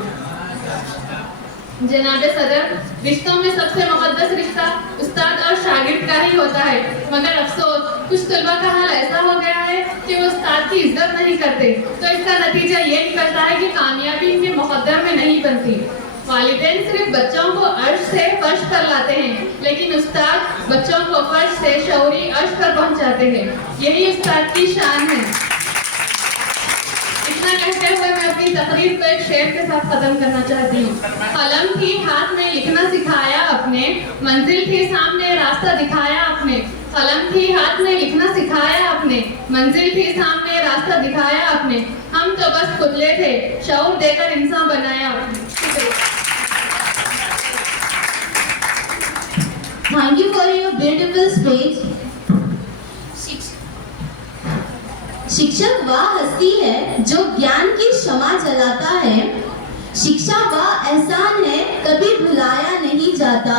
जनाबे सदर, रिश्तों में सबसे मुकद्दस रिश्ता उस्ताद और शागिर्द का ही होता है, मगर अफसोस कुछ तलबा का हाल ऐसा हो गया है कि वो उस्ताद की इज्जत नहीं करते, तो इसका नतीजा ये निकलता है कि कामयाबी इनके मुकद्दर में नहीं बनती। वालिदैन सिर्फ बच्चों को अर्श से फर्श पर लाते हैं, लेकिन उस्ताद बच्चों को फर्श से शऊरी अर्श पर पहुंचाते हैं। यही उस्ताद की शान है। इतना कहते हुए मैं अपनी तकरीर को एक शेर के साथ खत्म करना चाहती हूँ। कलम थी हाथ में लिखना सिखाया अपने, मंजिल थी सामने रास्ता दिखाया अपने। कलम थी हाथ में लिखना सिखाया अपने, मंजिल थी सामने रास्ता दिखाया अपने। हम तो बस पुतले थे, शऊर देकर इंसान बनाया अपने। Thank you for your beautiful speech. शिक्षक वह हस्ती है जो ज्ञान की शमा जलाता है। शिक्षा वह एहसान है कभी भुलाया नहीं जाता।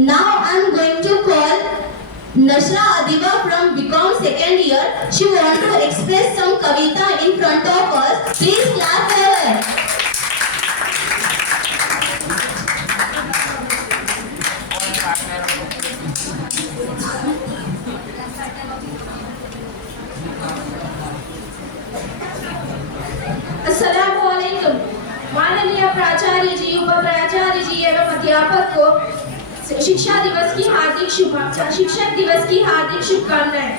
Now I am going to call Nashra Adiba from BCom second year. She want to express some kavita in front of us. Please clap for her. अस्सलामुअलैकुम। माननीय प्राचार्य जी, उप प्राचार्य जी एवं अध्यापक को शिक्षक दिवस की हार्दिक शुभकामनाएं।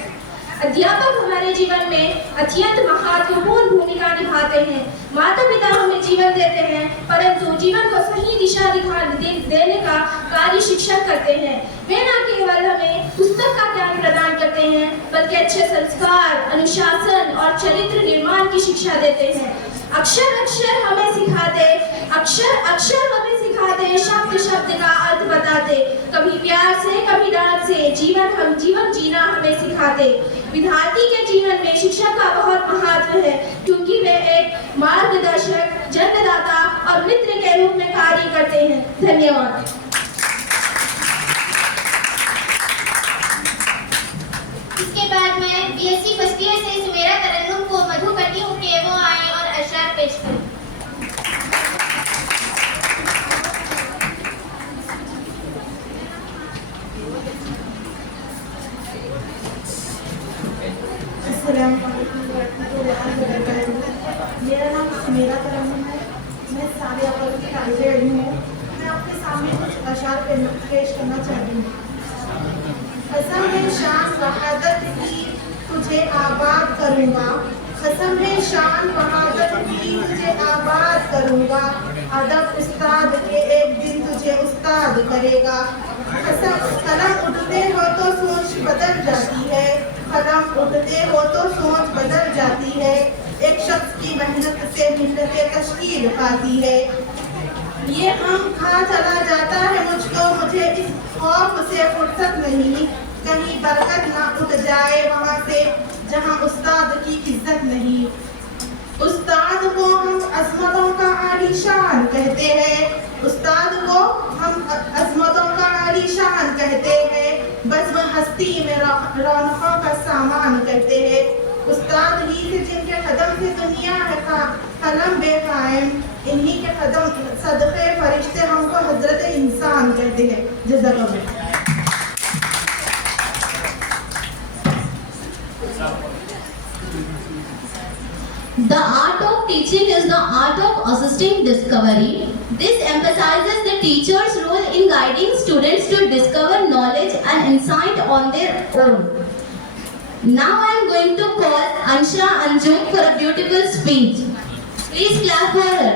अध्यापक हमारे जीवन में अत्यंत महत्वपूर्ण भूमिका निभाते हैं। माता पिता हमें जीवन देते हैं, परंतु जीवन को सही दिशा देने का कार्य शिक्षक करते हैं। वे न केवल हमें पुस्तक का ज्ञान प्रदान करते हैं, बल्कि अच्छे संस्कार, अनुशासन और चरित्र निर्माण की शिक्षा देते हैं। अक्षर हमें सिखाते, शब्द का अर्थ बताते, कभी प्यार से कभी डांट से जीवन जीना हमें सिखाते। विद्यार्थी के जीवन में शिक्षक का बहुत महत्व है, क्योंकि वे एक मार्गदर्शक, जन्मदाता और मित्र के रूप में कार्य करते हैं। धन्यवाद। इसके बाद मैं बीएससी फर्स्ट ईयर से सुमेरा तरन्नुम को मधु करती हूँ कि वो आए और अशरार पेश करें। मेरा नाम सुमेरा तरन्नुम है। मैं साले अव्वल की तालिब इल्म हूँ। मैं आपके सामने कुछ अशआर पेश करना चाहती हूँ। कसम है शान बहादुर की तुझे आबाद करूँगा, कसम है शान बहादुर की तुझे आबाद करूँगा। अदब उस्ताद के एक दिन तुझे उस्ताद करेगा। कलम उठते हो तो सोच बदल जाती है, कलम उठते हो तो सोच बदल जाती है। एक शख्स की मेहनत से मिलते तश्कील पाती है। ये हम खा चला जाता है मुझको, मुझे इस खौफ से फुर्सत नहीं, कहीं बरकत ना उठ जाए वहाँ से जहाँ उस्ताद की इज्जत नहीं। उस्ताद को हम अजमतों का आलीशान कहते हैं, उस्ताद को हम अजमतों का आलीशान कहते हैं, बस वह हस्ती में रौनकों का सामान कहते हैं। उस्ताद ही से जिनके कदम से दुनिया है कलम बेकायम, इन्हीं के कदम सदक़े फरिश्ते हमको हजरत इंसान कहते हैं। जज़ाकल्लाह। The art of teaching is the art of assisting discovery. This emphasizes the teacher's role in guiding students to discover knowledge and insight on their own. Now I am going to call Ansha Anjum for a beautiful speech. Please clap for her.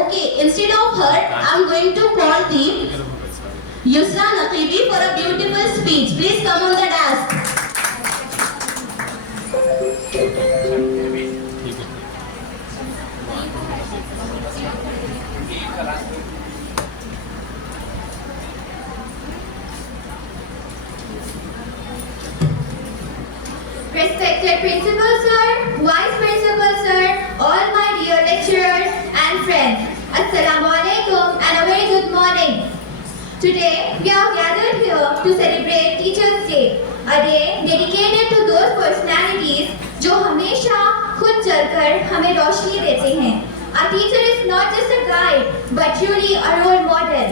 Okay, instead of her, I am going to call the Yusra Naqibi for a beautiful speech. Please come on the desk. Respected Principal Sir, Vice Principal Sir, all my dear lecturers and friends, Assalamu alaikum and a very good morning. Today we are gathered here to celebrate Teachers Day, a day dedicated to those personalities जो हमेशा खुद चलकर हमें रोशनी देते हैं. A teacher is not just a guide, but truly a role model.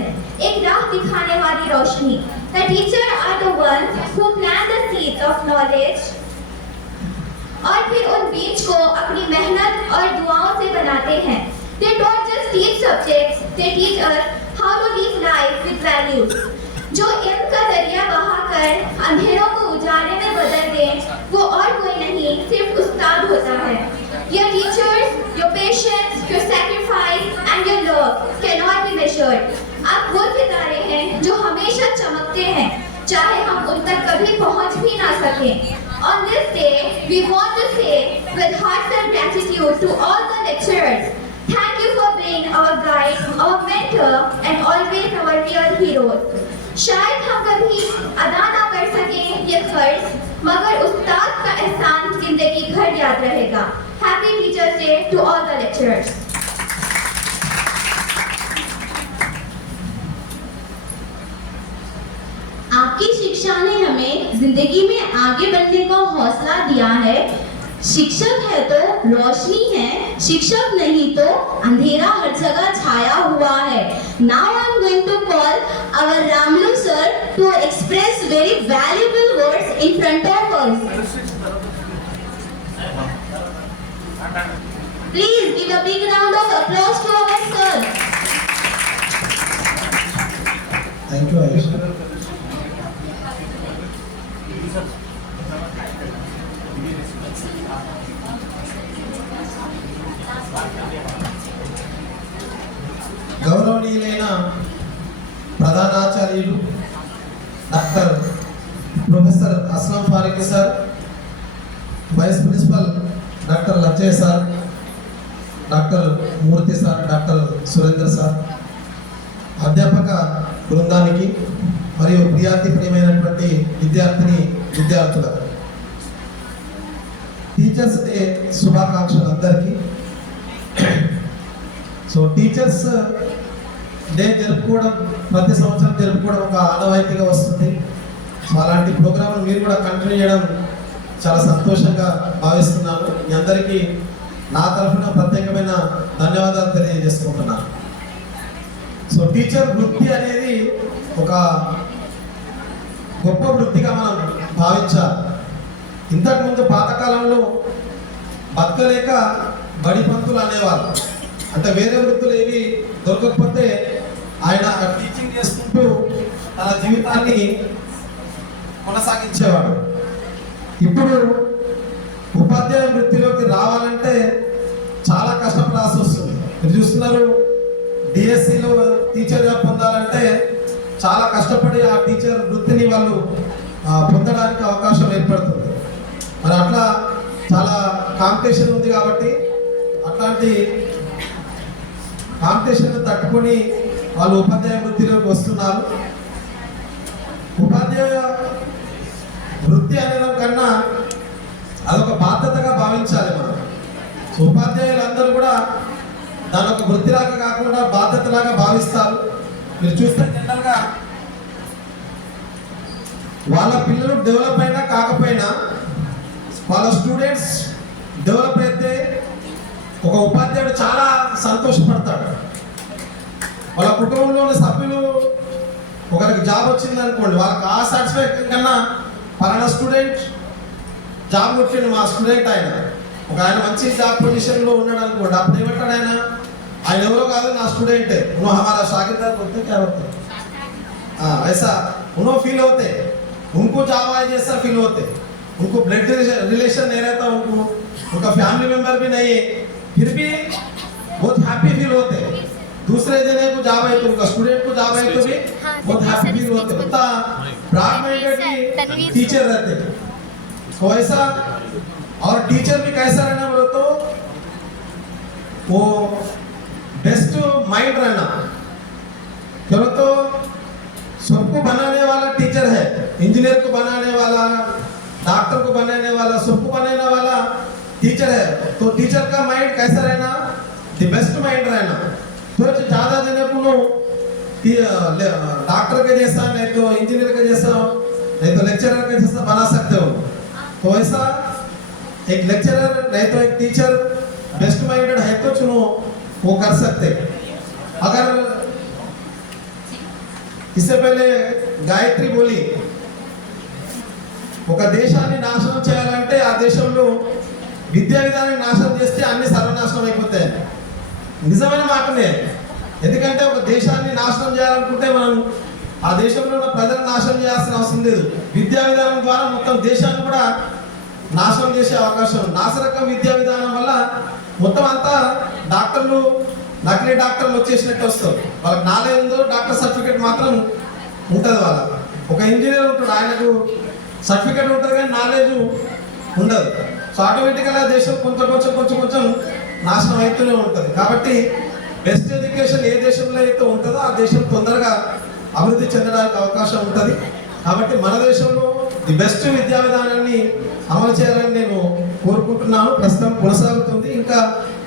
एक राह दिखाने वाली रोशनी. The teacher are the ones who plant the seeds of knowledge और फिर उन बीज को अपनी मेहनत और दुआओं से बनाते हैं. They don't just teach subjects, they teach us how to live life with values. जो इल्म का दरिया बहाकर अंधेरों को उजाले में बदल दे, वो और कोई नहीं, सिर्फ उस्ताद होता है. Your teachers, your patience, your sacrifice and your love cannot be measured. आप वो सितारे हैं जो हमेशा चमकते हैं, चाहे हम उन तक कभी पहुंच भी ना सकें. On this day, we want to say with heartfelt gratitude to all the lecturers. Thank you for being our guide, our mentor, and always our real heroes. शायद हम कभी अदा ना कर सकें ये फर्ज, मगर उस्ताद का एहसान जिंदगी भर याद रहेगा. Happy Teachers Day to all the lecturers. आपकी शिक्षा ने हमें जिंदगी में आगे बढ़ने का हौसला दिया है. शिक्षक है तो रोशनी है, शिक्षक नहीं तो अंधेरा हर जगह छाया हुआ है. Now I am going to call our Ramlu sir to express very valuable words in front of us. Please give a big round of applause to our sir. Thank you, Aisha. గౌరవనీయులైన ప్రధానాచార్యులు doctor professor Aslam Farooqui sir, vice principal doctor Lachaiah sir, doctor Murthy sir, doctor Surendra sir, అధ్యాపక బృందానికి మరియు ప్రియమైనటువంటి విద్యార్థులకు teachers day శుభాకాంక్షలు అందరికీ. So teachers day జరుపుకోవడం ప్రతి సంవత్సరం జరుపుకోవడం ఒక ఆనవాయితీగా వస్తుంది. సో అలాంటి ప్రోగ్రాంలు మీరు కూడా కంటిన్యూ చేయడం చాలా సంతోషంగా భావిస్తున్నాను. మీ అందరికీ నా తరఫున ప్రత్యేకమైన ధన్యవాదాలు తెలియజేసుకుంటున్నాను. సో టీచర్ వృత్తి అనేది ఒక గొప్ప వృత్తిగా మనం భావించాలి. ఇంతకుముందు పాతకాలంలో బతకలేక బడి పంతులు అనేవాళ్ళు. అంటే వేరే వృత్తులు ఏవి దొరకకపోతే ఆయన టీచింగ్ చేసుకుంటూ తన జీవితాన్ని కొనసాగించేవాడు. ఇప్పుడు ఉపాధ్యాయ వృత్తిలోకి రావాలంటే చాలా కష్టపడాల్సి వస్తుంది. మీరు చూస్తున్నారు, డిఎస్సిలో టీచర్గా పొందాలంటే చాలా కష్టపడి ఆ టీచర్ వృత్తిని వాళ్ళు పొందడానికి అవకాశం ఏర్పడుతుంది. మరి అట్లా చాలా కాంపిటీషన్ ఉంది కాబట్టి అట్లాంటి కాంపిటీషన్ తట్టుకొని వాళ్ళు ఉపాధ్యాయ వృత్తిలోకి వస్తున్నారు. ఉపాధ్యాయ వృత్తి అనడం కన్నా అదొక బాధ్యతగా భావించాలి మనం. సో ఉపాధ్యాయులందరూ కూడా దాని ఒక వృత్తిలాగా కాకుండా బాధ్యతలాగా భావిస్తారు. మీరు చూస్తే జనరల్గా వాళ్ళ పిల్లలు డెవలప్ అయినా కాకపోయినా వాళ్ళ స్టూడెంట్స్ డెవలప్ అయితే ఒక ఉపాధ్యాయుడు చాలా సంతోషపడతాడు. వాళ్ళ కుటుంబంలోని సభ్యులు ఒకరికి జాబ్ వచ్చింది అనుకోండి, వాళ్ళకి ఆ సాటిస్ఫాక్షన్ కన్నా పలానా స్టూడెంట్ జాబ్ కొట్టిండు మా స్టూడెంట్ ఆయన మంచి జాబ్ పొజిషన్లో ఉన్నాడు అనుకోండి, అప్పుడు ఏమంటాడు ఆయన ఎవరో కాదు నా స్టూడెంటే, నువ్వు हमारा शागिर्द होते क्या होते ऐसा उन्होंने फील होते, उनको जॉब आए जैसा फील होते, उनको ब्लड रिलेशन नहीं रहता, उनका फैमिली मेंबर भी नहीं है, फिर भी बहुत हैप्पी फील होते. दूसरे जने को जॉब आए तो उनका स्टूडेंट को जॉब आए तो भी बहुत हैप्पी फील होते. उतना ब्रॉड माइंडेड टीचर रहते. तो ऐसा और टीचर भी कैसा रहना बोलो तो वो बेस्ट माइंड रहना. चलो तो सबको बनाने वाला टीचर है, इंजीनियर को बनाने वाला, डॉक्टर को बनाने वाला, सबको बनाने वाला टीचर है. तो टीचर का माइंड कैसा रहना, द बेस्ट माइंड रहना. तो ज्यादा जने को डॉक्टर के जैसा नहीं तो इंजीनियर के जैसा नहीं तो लेक्चरर के जैसा बना सकते हो. तो ऐसा एक लेक्चरर नहीं तो एक टीचर बेस्ट माइंडेड है तो चुनो वो कर सकते. अगर इससे पहले गायत्री बोली ఒక దేశాన్ని నాశనం చేయాలంటే ఆ దేశంలో విద్యా విధానాన్ని నాశనం చేస్తే అన్ని సర్వనాశనం అయిపోతాయి. నిజమైన మాటనే. ఎందుకంటే ఒక దేశాన్ని నాశనం చేయాలనుకుంటే మనం ఆ దేశంలో ఉన్న ప్రజలను నాశనం చేయాల్సిన అవసరం లేదు. విద్యా విధానం ద్వారా మొత్తం దేశాన్ని కూడా నాశనం చేసే అవకాశం ఉంది. నాశరకం విద్యా విధానం వల్ల మొత్తం అంతా డాక్టర్లు నకిలీ డాక్టర్లు వచ్చేసినట్టు వస్తారు. వాళ్ళకి నాలెడ్జ్ ఉందో డాక్టర్ సర్టిఫికేట్ మాత్రం ఉంటుంది. వాళ్ళకి ఒక ఇంజనీర్ ఉంటాడు, ఆయనకు సర్టిఫికేట్ ఉంటుంది కానీ నాలెడ్జ్ ఉండదు. సో ఆటోమేటిక్గా దేశం కొంచెం నాశనం అవుతూనే ఉంటుంది. కాబట్టి బెస్ట్ ఎడ్యుకేషన్ ఏ దేశంలో అయితే ఉంటుందో ఆ దేశం తొందరగా అభివృద్ధి చెందడానికి అవకాశం ఉంటుంది. కాబట్టి మన దేశంలో ది బెస్ట్ విద్యా విధానాన్ని అమలు చేయాలని నేను కోరుకుంటున్నాను. ప్రస్తుతం కొనసాగుతుంది, ఇంకా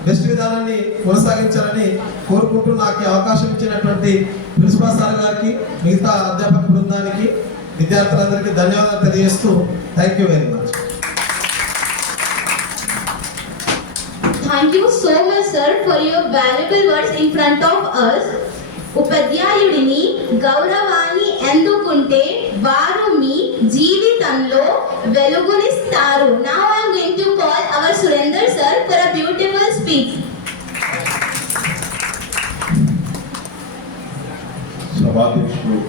బెస్ట్ విధానాన్ని కొనసాగించాలని కోరుకుంటూ నాకు ఈ అవకాశం ఇచ్చినటువంటి ప్రిన్సిపాల్ సార్ గారికి, మిగతా అధ్యాపక బృందానికి, విద్యార్థులందరికీ ధన్యవాదాలు తెలియజేస్తూ thank you very much. Thank you so much, sir, for your valuable words in front of us. ఉపాధ్యాయుడిని గౌరవాన్ని ఎందుకుంటే వారు మీ జీవితంలో వెలుగునిస్తారు. Now I am going to call our Surender sir for a beautiful speech. సభాధ్యక్షుడు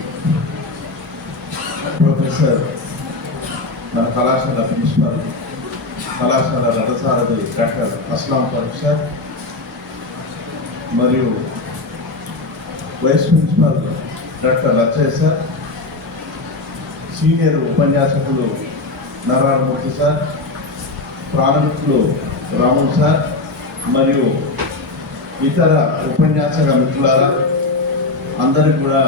ప్రొఫెసర్ మన కళాశాల principal, కళాశాల రథసారథి doctor Aslam Farooq sir మరియు vice principal doctor Lachaiah sir, senior ఉపన్యాసకులు నారాయణమూర్తి సార్, ప్రాణమిత్రులు రాములు సార్ మరియు ఇతర ఉపన్యాసక మిత్రులారా, అందరికి కూడా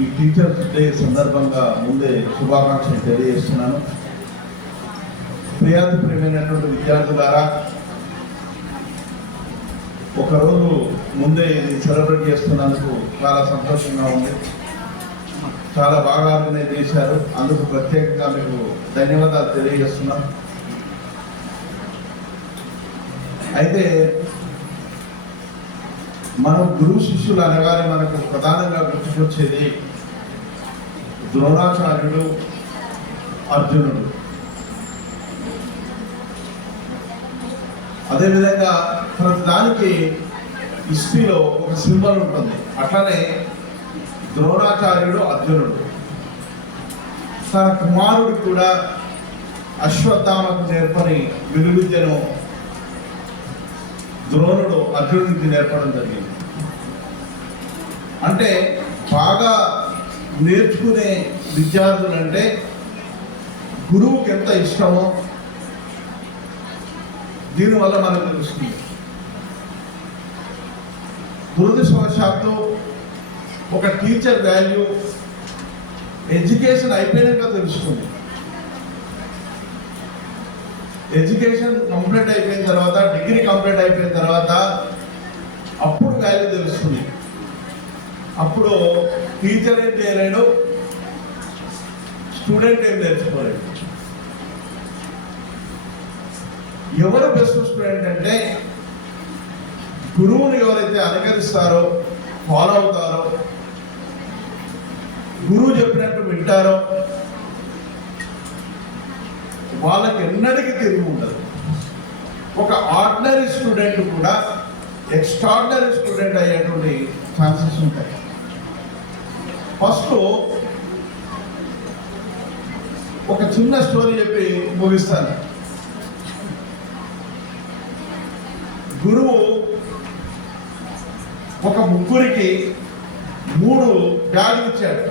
ఈ టీచర్స్ డే సందర్భంగా ముందే శుభాకాంక్షలు తెలియజేస్తున్నాను. ప్రియమైనటువంటి విద్యార్థులారా, ఒకరోజు ముందే ఇది సెలబ్రేట్ చేస్తున్నందుకు చాలా సంతోషంగా ఉంది. చాలా బాగా ఆర్గనైజ్ చేశారు, అందుకు ప్రత్యేకంగా మీకు ధన్యవాదాలు తెలియజేస్తున్నాం. అయితే మనం గురువు శిష్యులు అనగానే మనకు ప్రధానంగా గుర్తుకొచ్చేది ద్రోణాచార్యుడు, అర్జునుడు. అదేవిధంగా ప్రతిదానికి హిస్టరీలో ఒక సింబల్ ఉంటుంది. అట్లనే ద్రోణాచార్యుడు, అర్జునుడు తన కుమారుడికి కూడా అశ్వత్థామకు నేర్పని విలువిద్యను ద్రోణుడు అర్జునుడికి నేర్పడం జరిగింది. అంటే బాగా నేర్చుకునే విద్యార్థులంటే గురువుకి ఎంత ఇష్టమో దీనివల్ల మనకు తెలుస్తుంది. దురదృష్టవశాత్తు ఒక టీచర్ వాల్యూ ఎడ్యుకేషన్ అయిపోయినాక తెలుస్తుంది. ఎడ్యుకేషన్ కంప్లీట్ అయిపోయిన తర్వాత, డిగ్రీ కంప్లీట్ అయిపోయిన తర్వాత అప్పుడు వాల్యూ తెలుస్తుంది. అప్పుడు టీచర్ ఏం చేయలేడు, స్టూడెంట్ ఏం నేర్చుకోలేడు. ఎవరు బెస్ట్ స్టూడెంట్ అంటే గురువుని ఎవరైతే అనుకరిస్తారో, ఫాలో అవుతారో, గురువు చెప్పినట్టు వింటారో వాళ్ళకి ఎన్నటికీ తిరిగి ఉండదు. ఒక ఆర్డినరీ స్టూడెంట్ కూడా ఎక్స్ట్రాడినరీ స్టూడెంట్ అయ్యేటువంటి ఛాన్సెస్ ఉంటాయి. ఫస్ట్ ఒక చిన్న స్టోరీ చెప్పి ముగిస్తాను. గురువు ఒక ముగ్గురికి 3 బ్యాగులు ఇచ్చాడు.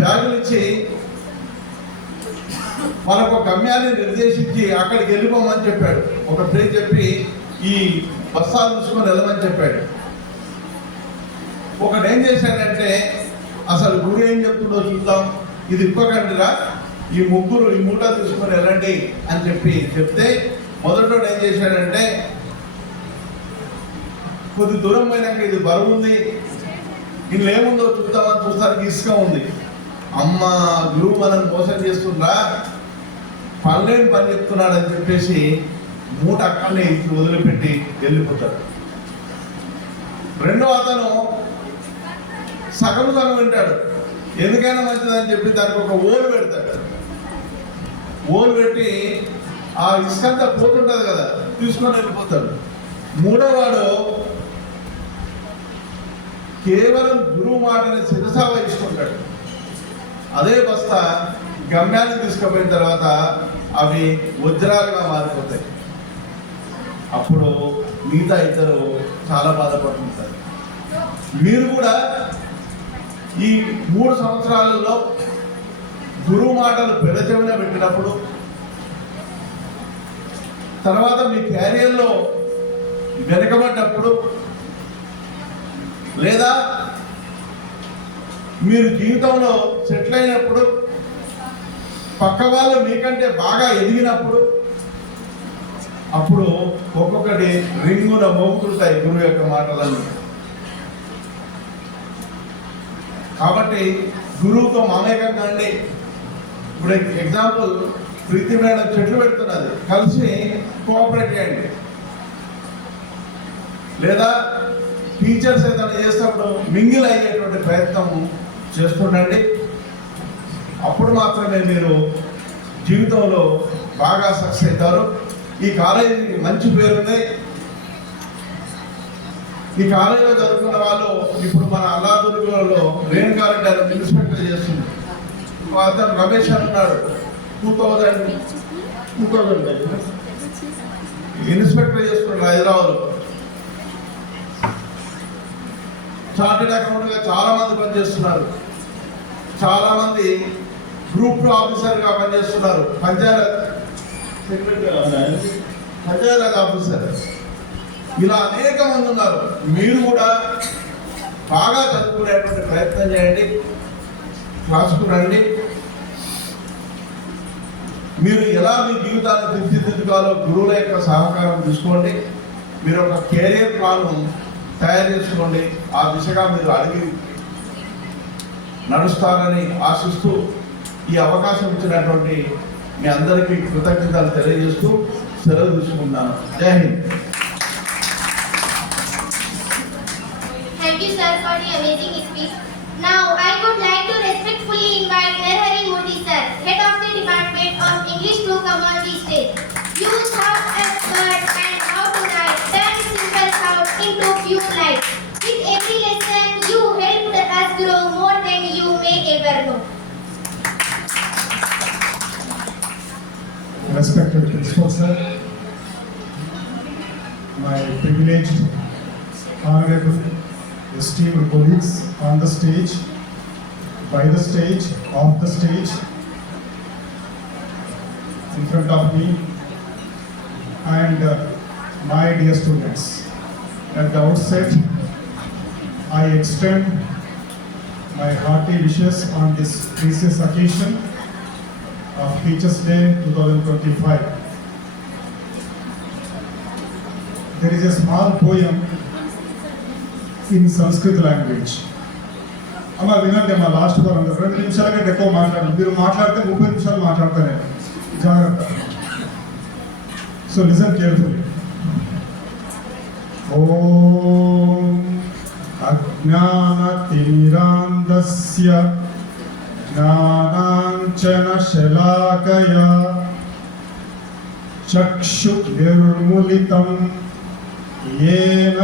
బ్యాగులు ఇచ్చి మనకు గమ్యాన్ని నిర్దేశించి అక్కడికి వెళ్ళిపోమని చెప్పాడు. ఒక ప్లేస్ చెప్పి ఈ బస్సాలు చూసుకొని వెళ్ళమని చెప్పాడు. ఒకడు ఏం చేశాడంటే, అసలు గురు ఏం చెప్తుండో చూద్దాం, ఇది ఇప్పకండిరా, ఈ ముగ్గురు ఈ మూట తీసుకొని వెళ్ళండి అని చెప్తే మొదటోడు ఏం చేశాడంటే, కొద్ది దూరం పోయినాక ఇది బరువు ఉంది, ఇందులో ఏముందో చూద్దామని చూస్తానికి ఇసుక ఉంది. అమ్మ, గురువు మనల్ని మోసం చేస్తుండ్రా, పనిలేని పని చెప్తున్నాడు అని చెప్పేసి మూట అక్కడనే ఇచ్చి వదిలిపెట్టి వెళ్ళిపోతాడు. రెండో అతను సగం వింటాడు, ఎందుకైనా మంచిదని చెప్పి దానికి ఒక ఓలు పెడతాడు. ఓలు పెట్టి ఆ ఇసుకంతా పోతుంటుంది కదా, తీసుకొని వెళ్ళిపోతాడు. మూడోవాడు కేవలం గురువు మాటని శిరసా వహిస్తుంటాడు. అదే బస్తా గమ్యాన్ని తీసుకుపోయిన తర్వాత అవి వజ్రాలుగా మారిపోతాయి. అప్పుడు మిగతా ఇద్దరు చాలా బాధపడుతుంటారు. మీరు కూడా ఈ 3 సంవత్సరాలలో గురువు మాటలు పెడచెవిన పెట్టినప్పుడు, తర్వాత మీ క్యారియర్లో వెనకబడ్డప్పుడు, లేదా మీరు జీవితంలో సెటిల్ అయినప్పుడు, పక్క వాళ్ళు మీకంటే బాగా ఎదిగినప్పుడు, అప్పుడు ఒక్కొక్కటి రింగున మోగుతుంటాయి గురువు యొక్క మాటలన్నీ. కాబట్టి గురువుతో మమేకంగా అండి. ఇప్పుడు ఎగ్జాంపుల్, ప్రీతి మేడం చెట్లు పెడుతున్నది, కలిసి కోఆపరేట్ చేయండి. లేదా టీచర్స్ ఏదైనా చేసినప్పుడు మింగిల్ అయ్యేటువంటి ప్రయత్నం చేస్తుండండి. అప్పుడు మాత్రమే మీరు జీవితంలో బాగా సక్సెస్ అవుతారు. ఈ కాలేజీకి మంచి పేరుంది. ఈ కాలేజీలో చదువుకున్న వాళ్ళు ఇప్పుడు మన అల్లాదుర్గంలో రేణుకారెడ్డి అని ఇన్స్పెక్టర్ చేస్తుంది. అతను రమేష్ అని ఉన్నాడు, 2000 ఇన్స్పెక్టర్ చేస్తున్నాడు హైదరాబాద్. చార్టెడ్ అకౌంట్గా చాలా మంది పనిచేస్తున్నారు. చాలా మంది గ్రూప్ 2 ఆఫీసర్గా పనిచేస్తున్నారు. పంచాయత్ ఆఫీసర్, ఇలా అనేక మంది ఉన్నారు. మీరు కూడా బాగా చదువుకునేటువంటి ప్రయత్నం చేయండి, క్లాసుకు రండి. మీరు ఎలా మీ జీవితాన్ని తీర్చిదిద్దుకోవాలో గురువుల యొక్క సహకారం తీసుకోండి. మీరు ఒక కెరియర్ ప్లాన్ తయారు చేసుకోండి. ఆ దిశగా మీరు అడిగి నడుస్తారని ఆశిస్తూ ఈ అవకాశం ఇచ్చినటువంటి మీ అందరికీ కృతజ్ఞతలు తెలియజేస్తూ సెలవు తీసుకుంటున్నాను. జై Hind. Thank you, sir, for the amazing speech. Now, I would like to respectfully invite Narhari Modi, sir, Head of the Department of English, to come on the stage. You have expert and how to write 10 simple thoughts into pure light. With every lesson, you helped us grow more than you may ever know. Respected Principal Sir, my privileged, honorable, esteemed colleagues on the stage, by the stage, off the stage, in front of me, and my dear students. At the outset, I extend my hearty wishes on this precious occasion of Teachers' Day 2025. There is a small poem in Sanskrit language. అమ్మ వినండి అమ్మా, last for 2 నిమిషాల కంటే ఎక్కువ మాట్లాడాలి. మీరు మాట్లాడితే 30 నిమిషాలు మాట్లాడతానే, జాగ్రత్త. So listen carefully. ఓం అజ్ఞానతిమిరాంధస్య జ్ఞానాంజన శలాకయా చక్షుర్నిర్ములితం येन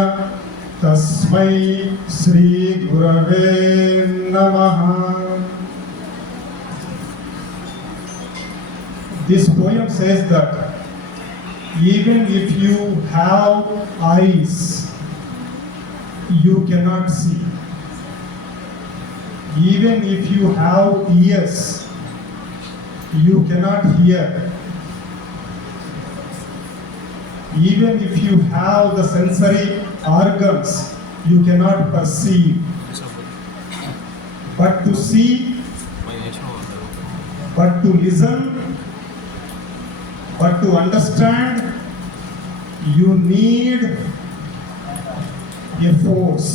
तस्मै श्री गुरवे नमः. This poem says that even if you have eyes, you cannot see. Even if you have ears, you cannot hear. Even if you have the sensory organs, you cannot perceive. But to see, but to listen, but to understand, you need a force.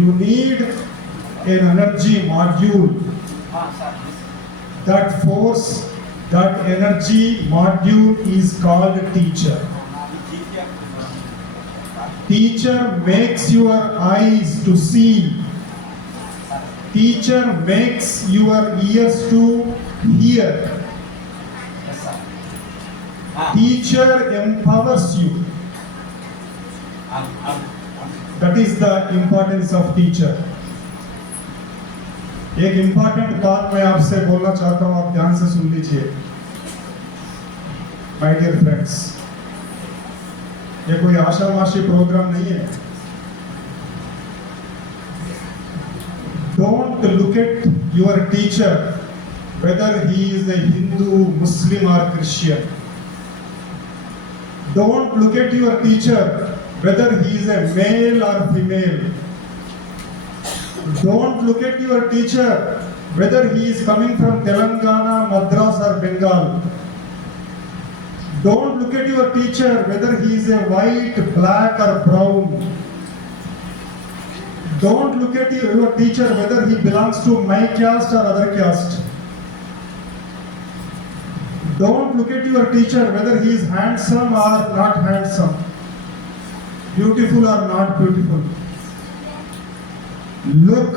You need an energy module. That force, that energy module is called teacher. Teacher makes your eyes to see. Teacher makes your ears to hear. Teacher empowers you. That is the importance of teacher. एक important बात मैं आपसे बोलना चाहता हूं, आप ध्यान से सुन लीजिए. माय डियर फ्रेंड्स, ये कोई आशामाशी प्रोग्राम नहीं है. Don't look at your teacher whether he is a Hindu, Muslim or Christian. Don't look at your teacher whether he is a male or female. Don't look at your teacher whether he is coming from Telangana, Madras or Bengal. Don't look at your teacher whether he is a white, black or brown. Don't look at your teacher whether he belongs to my caste or other caste. Don't look at your teacher whether he is handsome or not handsome, beautiful or not beautiful. Look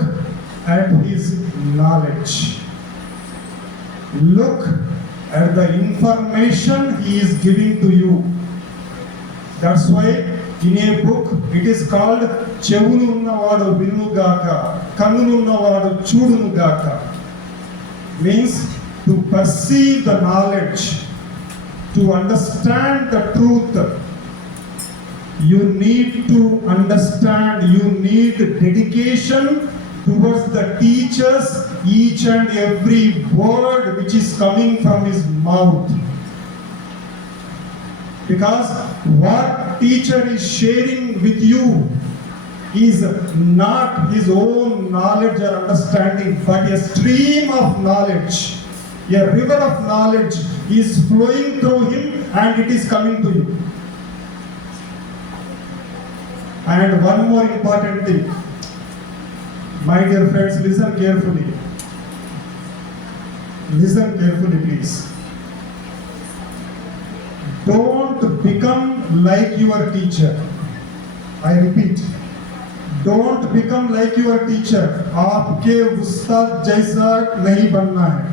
at his knowledge. Look at the information he is giving to you. That's why in a book it is called Chevunu unnavadu vinnu gaaka, kannunu unnavadu chudunu gaaka. Means to perceive the knowledge, to understand the truth. You need to understand, you need dedication towards the teachers, each and every word which is coming from his mouth. Because what teacher is sharing with you is not his own knowledge or understanding, but a stream of knowledge. A river of knowledge is flowing through him and it is coming to you. And one more important thing, my dear friends, listen carefully. Listen carefully, please. Don't become like your teacher. I repeat, don't become like your teacher. आपके उस्ताद जैसा नहीं बनना है.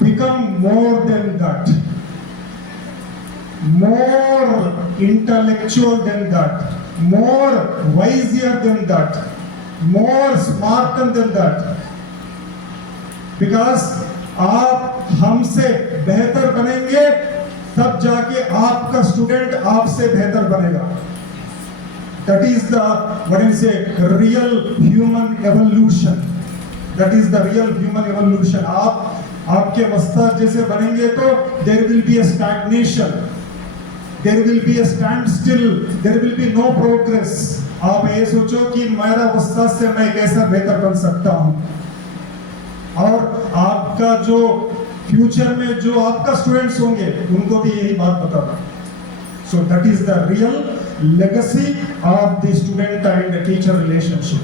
Become more than that. More intellectual than that, more wiser than that, more smarter than that. Because आप हमसे बेहतर बनेंगे तब जाके आपका स्टूडेंट आपसे बेहतर बनेगा. That is the, what do you say, real human evolution. That is the real human evolution. आप आपके उस्ताद जैसे बनेंगे तो there will be a stagnation. there will be a standstill, there will be no progress. आप ये सोचो कि मेरा उस्ताद से मैं कैसा बेहतर बन सकता हूँ, और आपका जो फ्यूचर में जो आपका स्टूडेंट्स होंगे उनको भी यही बात बताना. So that is the real legacy of the student and the teacher relationship.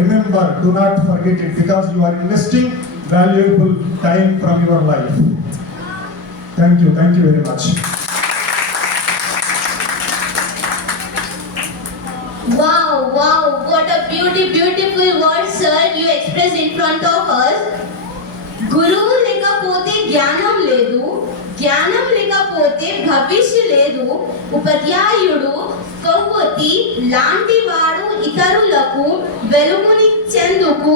Remember, do not forget it, because you are investing valuable time from your life. Thank you very much. Wow, what a beautiful words, sir, you expressed in front of us. గురువు లేకపోతే జ్ఞానం లేదు, జ్ఞానం లేకపోతే భవిష్య లేదు. ఉపాధ్యాయుడు కొవ్వొత్తి లాంటి వాడు, ఇతరులకు వెలుగునిచ్చేందుకు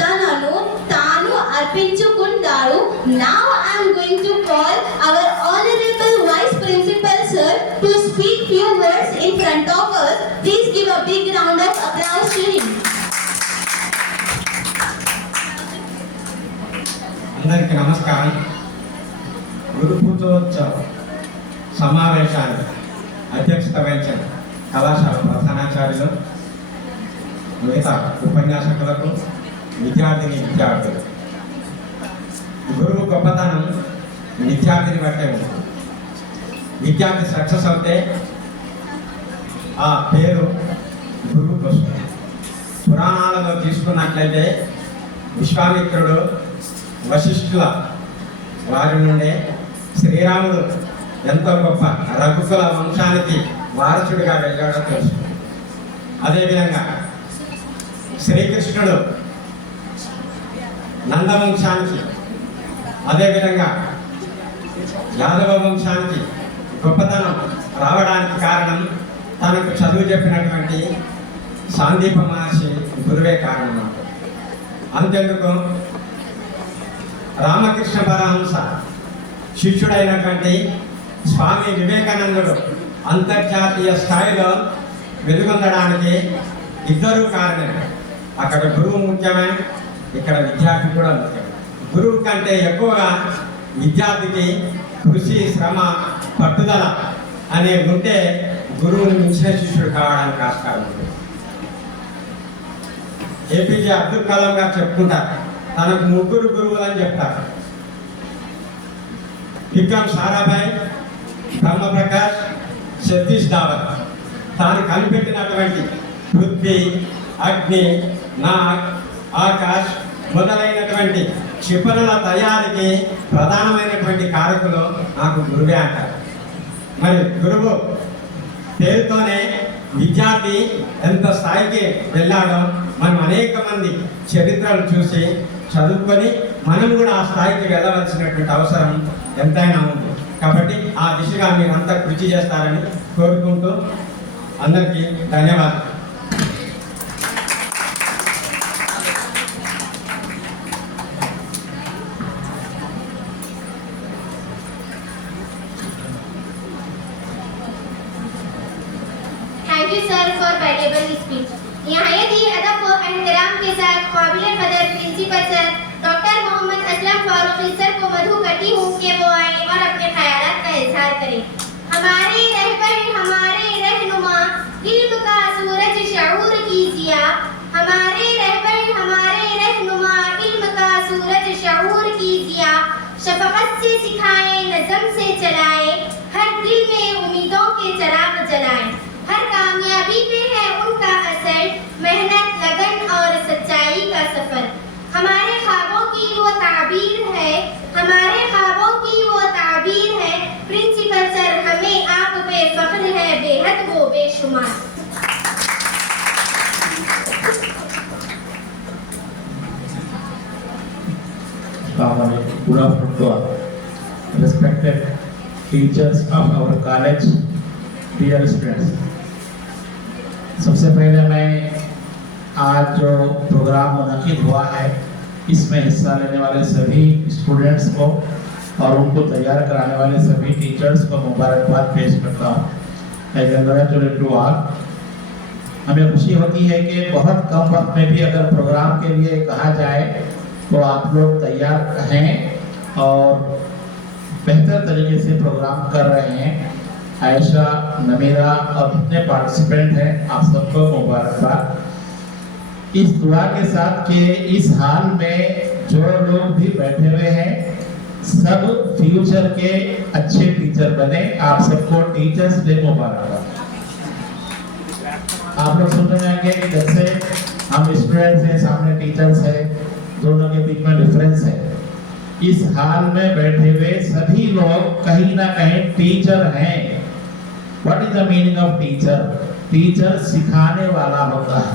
తనను తాను అర్పించుకుంటాడు. Now I am going to call our honorable vice principal sir to speak few words in front of us. Please give a big round of applause to him. అందరికీ నమస్కారం. గురు పూజోత్సవ సమావేశానికి అధ్యక్షత వహించిన కళాశాల ప్రధానాచార్యులు, మిగతా ఉపన్యాసకులకు, విద్యార్థులు, గురువు గొప్పతనం విద్యార్థిని బట్టే ఉంటుంది. విద్యార్థి సక్సెస్ అవుతే ఆ పేరు గురువుకు వస్తుంది. పురాణాలలో తీసుకున్నట్లయితే విశ్వామిత్రుడు వశిష్ఠుల వారి నుండే శ్రీరాముడు ఎంతో గొప్ప రఘుకుల వంశానికి వారసుడిగా వెళ్ళాడో తెలుసు. అదేవిధంగా శ్రీకృష్ణుడు నందవంశానికి, అదేవిధంగా యాదవ వంశానికి గొప్పతనం రావడానికి కారణం తనకు చదువు చెప్పినటువంటి సాందీప మహర్షి గురువే కారణం. అంతెందుకు రామకృష్ణ పరమహంస శిష్యుడైనటువంటి స్వామి వివేకానందుడు అంతర్జాతీయ స్థాయిలో వెలుగొందడానికి ఇద్దరు కారణమే. అక్కడ గురువు ముఖ్యమే, ఇక్కడ విద్యార్థి కూడా ముఖ్యమే. గురువు కంటే ఎక్కువగా విద్యార్థికి కృషి, శ్రమ, పట్టుదల అనే ఉంటే గురువుని మించిన శిష్యుడు కావడానికి ఆస్కారం ఉంది. ఏపీజే అబ్దుల్ కలాం గారు చెప్పుకుంటారు, తనకు 3 గురువులు అని చెప్తారు. విక్రమ్ సారాభాయ్, బ్రహ్మప్రకాష్, సతీష్ ధావన్. తాను కనిపెట్టినటువంటి పృథ్వీ, అగ్ని, నాగ్, ఆకాష్ మొదలైనటువంటి క్షిపణుల తయారీకి ప్రధానమైనటువంటి కారకులు నాకు గురువే అంటారు. మరి గురువు పేరుతోనే విద్యార్థి ఎంత స్థాయికి వెళ్ళాడో మనం అనేక మంది చరిత్రలు చూసి చదువుకొని మనం కూడా ఆ స్థాయికి వెళ్ళవలసినటువంటి అవసరం ఎంతైనా ఉంది. కాబట్టి ఆ దిశగా మీరంతా కృషి చేస్తారని కోరుకుంటూ అందరికీ ధన్యవాదాలు. Thank you sir for valuable speech. नहायत ही अदब व एहतराम के साथ काबिल कदर principal sir doctor Mohammad Aslam Farooqui sir को मधु करती हूँ कि वो आए और अपने ख्यालात का इजहार करें. हमारे रहबर, हमारे रहनुमा, इल्म का सूरज शऊर की जिया. हमारे रहबर, हमारे रहनुमा, इल्म का सूरज शऊर की जिया. शफकत से सिखाए, नज़म से चलाए, हर दिल में उम्मीदों के चिराग जलाए. हर कामयाबी पे है उनका असर, मेहनत, लगन और सच्चाई का सफर. हमारे ख्वाबों की वो ताबीर है, हमारे ख्वाबों की वो ताबीर है. प्रिंसिपल सर हमें आप पे फख्र है बेहद वो बेशुमार. Good afternoon to all respected teachers of our college, dear students. सबसे पहले मैं आज जो प्रोग्राम मुनक़िद हुआ है इसमें हिस्सा लेने वाले सभी स्टूडेंट्स को और उनको तैयार कराने वाले सभी टीचर्स को मुबारकबाद पेश करता हूँ. हमें खुशी होती है कि बहुत कम वक्त में भी अगर प्रोग्राम के लिए कहा जाए तो आप लोग तैयार हैं और बेहतर तरीके से प्रोग्राम कर रहे हैं. आयशा, नमीरा और जितने पार्टिसिपेंट हैं, आप सबको मुबारकबाद। इस दुआ के साथ कि इस हाल में जो लोग भी बैठे हुए हैं सब फ्यूचर के अच्छे टीचर बने। आप सबको टीचर्स डे मुबारकबाद। आप लोग सुन रहे हैं कि जैसे हम स्टूडेंट्स हैं, सामने टीचर्स हैं, दोनों के बीच में डिफरेंस है। इस हाल में बैठे हुए सभी लोग कहीं ना कहीं टीचर हैं। What is the meaning of teacher? Teacher सिखाने वाला होता है।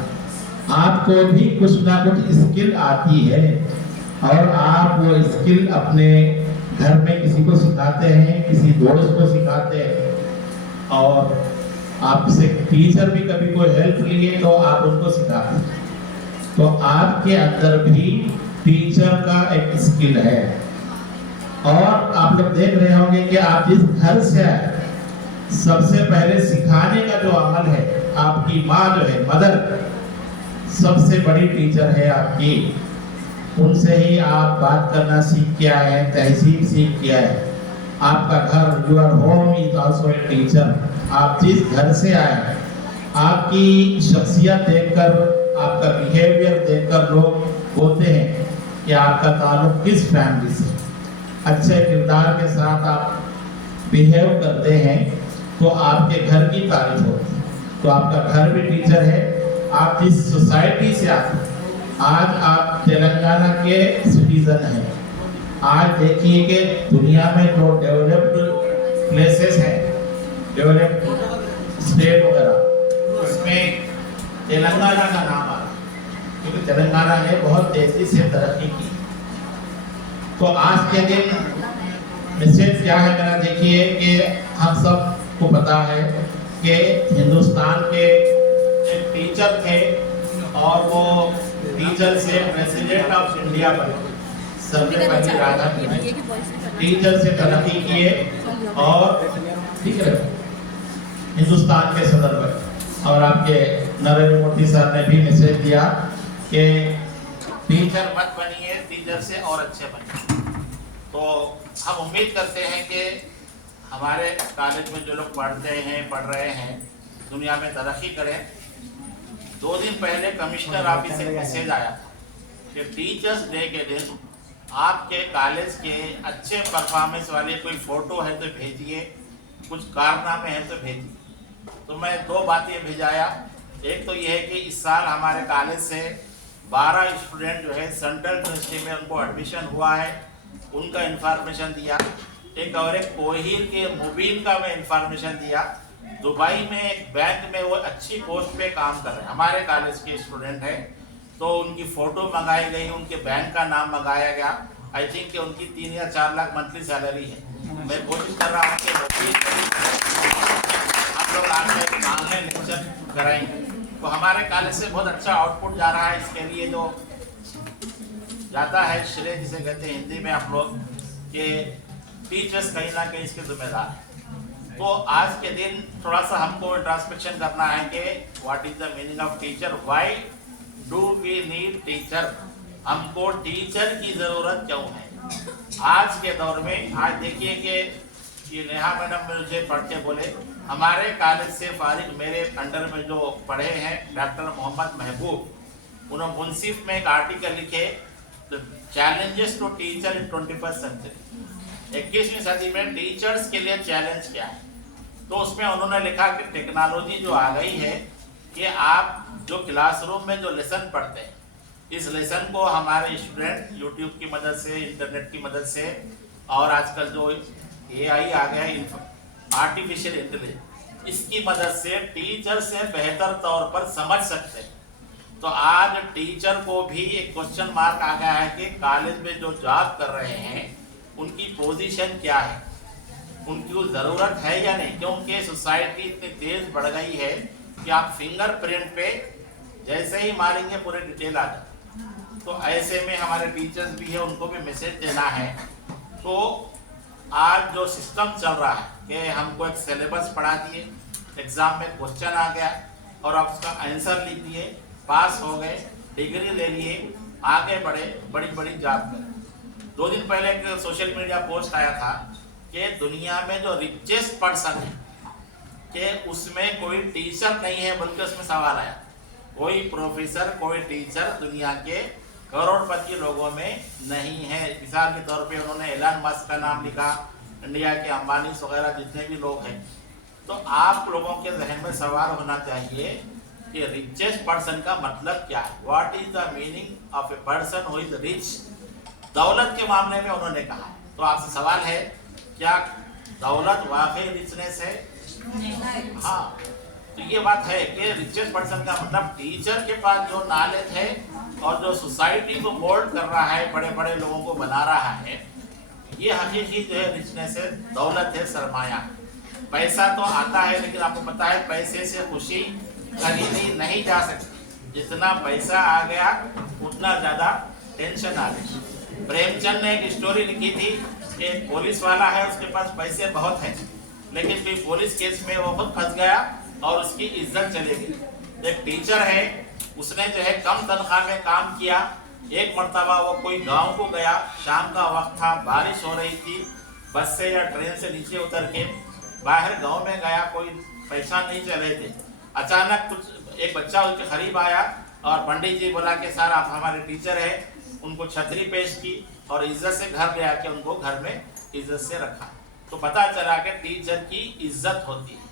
आपको भी कुछ ना कुछ स्किल आती है और आप वो स्किल अपने घर में किसी को सिखाते हैं, किसी दोस्त को सिखाते हैं और आपसे टीचर भी कभी कोई हेल्प लिए तो आप उनको सिखाते हैं। तो आपके अंदर भी टीचर का एक स्किल है। और आप लोग देख रहे होंगे कि आप जिस घर से आए, सबसे पहले सिखाने का जो अमल है, आपकी माँ जो है, मदर सबसे बड़ी टीचर है आपकी। उनसे ही आप बात करना सीख के आए हैं, तहसीब सीख के आए। आपका घर, your home is also a teacher. आप जिस घर से आए, आपकी शख्सियत देखकर, आपका बिहेवियर देखकर लोग बोलते हैं कि आपका ताल्लुक किस फैमिली से। अच्छे किरदार के साथ आप बिहेव करते हैं तो आपके घर की तारीफ होती है। तो आपका घर भी टीचर है। आप जिस सोसाइटी से आते हैं, आज आप तेलंगाना के सिटीजन हैं। आज देखिए कि दुनिया में जो डेवलप्ड प्लेसेस हैं, डेवलप्ड स्टेट वगैरह, उसमें तेलंगाना का नाम आ रहा है क्योंकि तेलंगाना ने बहुत तेजी से तरक्की की। तो आज के दिन मैसेज क्या है मेरा? देखिए कि हम सबको पता है कि हिंदुस्तान के एक टीचर थे और वो टीचर से प्रेसिडेंट ऑफ इंडिया बने। सबसे पहले राजा टीचर से तरक्की किए और ठीक है हिंदुस्तान के सदर बने। और आपके नरेंद्र मोदी साहब ने भी मैसेज दिया कि टीचर मत बनिए, टीचर से और अच्छे बनिए। तो हम उम्मीद करते हैं कि हमारे कॉलेज में जो लोग पढ़ रहे हैं दुनिया में तरक्की करें। 2 दिन पहले कमिश्नर ऑफिस से मैसेज आया था कि टीचर्स डे के दिन आपके कॉलेज के अच्छे परफॉर्मेंस वाले कोई फोटो है तो भेजिए, कुछ कारनामे हैं तो भेजिए। तो मैं 2 बातें भेजाया। एक तो यह है कि इस साल हमारे कॉलेज से 12 स्टूडेंट जो है सेंट्रल यूनिवर्सिटी में उनको एडमिशन हुआ है, उनका इंफॉर्मेशन दिया। एक कोहिर के मुबीन का मैं इंफॉर्मेशन दिया। दुबई में एक बैंक में वो अच्छी पोस्ट पे काम कर रहे हैं, हमारे कॉलेज के स्टूडेंट हैं। तो उनकी फ़ोटो मंगाई गई, उनके बैंक का नाम मंगाया गया। आई थिंक कि उनकी 3 या 4 लाख मंथली सैलरी है। मैं कोशिश कर रहा हूँ कि आप लोग आके मांगने लेक्चर कराएंगे तो हमारे कॉलेज से बहुत अच्छा आउटपुट जा रहा है। इसके लिए जो जाता है श्रेय, जिसे कहते हैं हिंदी में आप लोग, कि टीचर्स कहीं ना कहीं इसके जिम्मेदार हैं। तो आज के दिन थोड़ा सा हमको इंट्रोस्पेक्शन करना है कि what is the meaning of teacher, why do we need teacher, हमको टीचर की ज़रूरत क्यों है आज के दौर में। आज देखिए कि ये नेहा मैडम मुझे पढ़ के बोले, हमारे कॉलेज से फारिग मेरे अंडर में जो पढ़े हैं डॉक्टर मोहम्मद महबूब, उन्होंने मुंसिफ में एक आर्टिकल लिखे, the challenges to teacher in 21st century, 21वीं सदी में टीचर्स के लिए चैलेंज क्या है। तो उसमें उन्होंने लिखा कि टेक्नोलॉजी जो आ गई है कि आप जो क्लासरूम में जो लेसन पढ़ते हैं, इस लेसन को हमारे स्टूडेंट यूट्यूब की मदद से, इंटरनेट की मदद से, और आजकल जो AI आ गया है, आर्टिफिशियल इंटेलिजेंस, इसकी मदद से टीचर से बेहतर तौर पर समझ सकते हैं। तो आज टीचर को भी एक क्वेश्चन मार्क आ गया है कि कॉलेज में जो जॉब कर रहे हैं उनकी पोजीशन क्या है, उनकी ज़रूरत है या नहीं। क्योंकि सोसाइटी इतनी तेज बढ़ गई है कि आप फिंगरप्रिंट पे जैसे ही मारेंगे पूरे डिटेल आ जाए। तो ऐसे में हमारे टीचर्स भी है, उनको भी मैसेज देना है। तो आज जो सिस्टम चल रहा है कि हमको एक सिलेबस पढ़ा दिए, एग्जाम में क्वेश्चन आ गया और आप उसका आंसर लिख दिए, पास हो गए, डिग्री ले लिए, आगे बढ़े, बड़ी बड़ी जॉब करें। 2 दिन पहले एक सोशल मीडिया पोस्ट आया था कि दुनिया में जो रिचेस्ट पर्सन है कि उसमें कोई टीचर नहीं है, बल्कि उसमें सवाल आया कोई प्रोफेसर कोई टीचर दुनिया के करोड़पति लोगों में नहीं है। मिसाल के तौर पे उन्होंने एलन मस्क का नाम लिखा, इंडिया के अंबानी वगैरह जितने भी लोग हैं। तो आप लोगों के जहन में सवाल होना चाहिए कि रिचेस्ट पर्सन का मतलब क्या है, what is the meaning of a person who is rich. दौलत के मामले में उन्होंने कहा, तो आपसे सवाल है क्या दौलत वाकई रिचनेस है? हाँ, तो ये बात है कि रिचेस्ट पर्सन का मतलब टीचर के पास जो नॉलेज है और जो सोसाइटी को मोल्ड कर रहा है, बड़े बड़े लोगों को बना रहा है, ये हकीकी जो है रिचनेस है, दौलत है, सरमाया। पैसा तो आता है, लेकिन आपको पता है पैसे से खुशी खरीदी नहीं जा सकती। जितना पैसा आ गया उतना ज्यादा टेंशन आ गई। प्रेमचंद ने एक स्टोरी लिखी थी कि एक पुलिस वाला है, उसके पास पैसे बहुत हैं, लेकिन फिर पुलिस केस में वो खुद फंस गया और उसकी इज्जत चली गई। एक टीचर है, उसने जो है कम तनख्वाह में काम किया। एक मर्तबा वो कोई गांव को गया, शाम का वक्त था, बारिश हो रही थी, बस से या ट्रेन से नीचे उतर के बाहर गांव में गया, कोई पहचान नहीं चले थे। अचानक कुछ एक बच्चा उसके करीब आया और पंडित जी बोला कि सर आप हमारे टीचर हैं, उनको छतरी पेश की और इज्जत से घर ले आके उनको घर में इज्जत से रखा। तो पता चला कि टीचर की इज्जत होती है।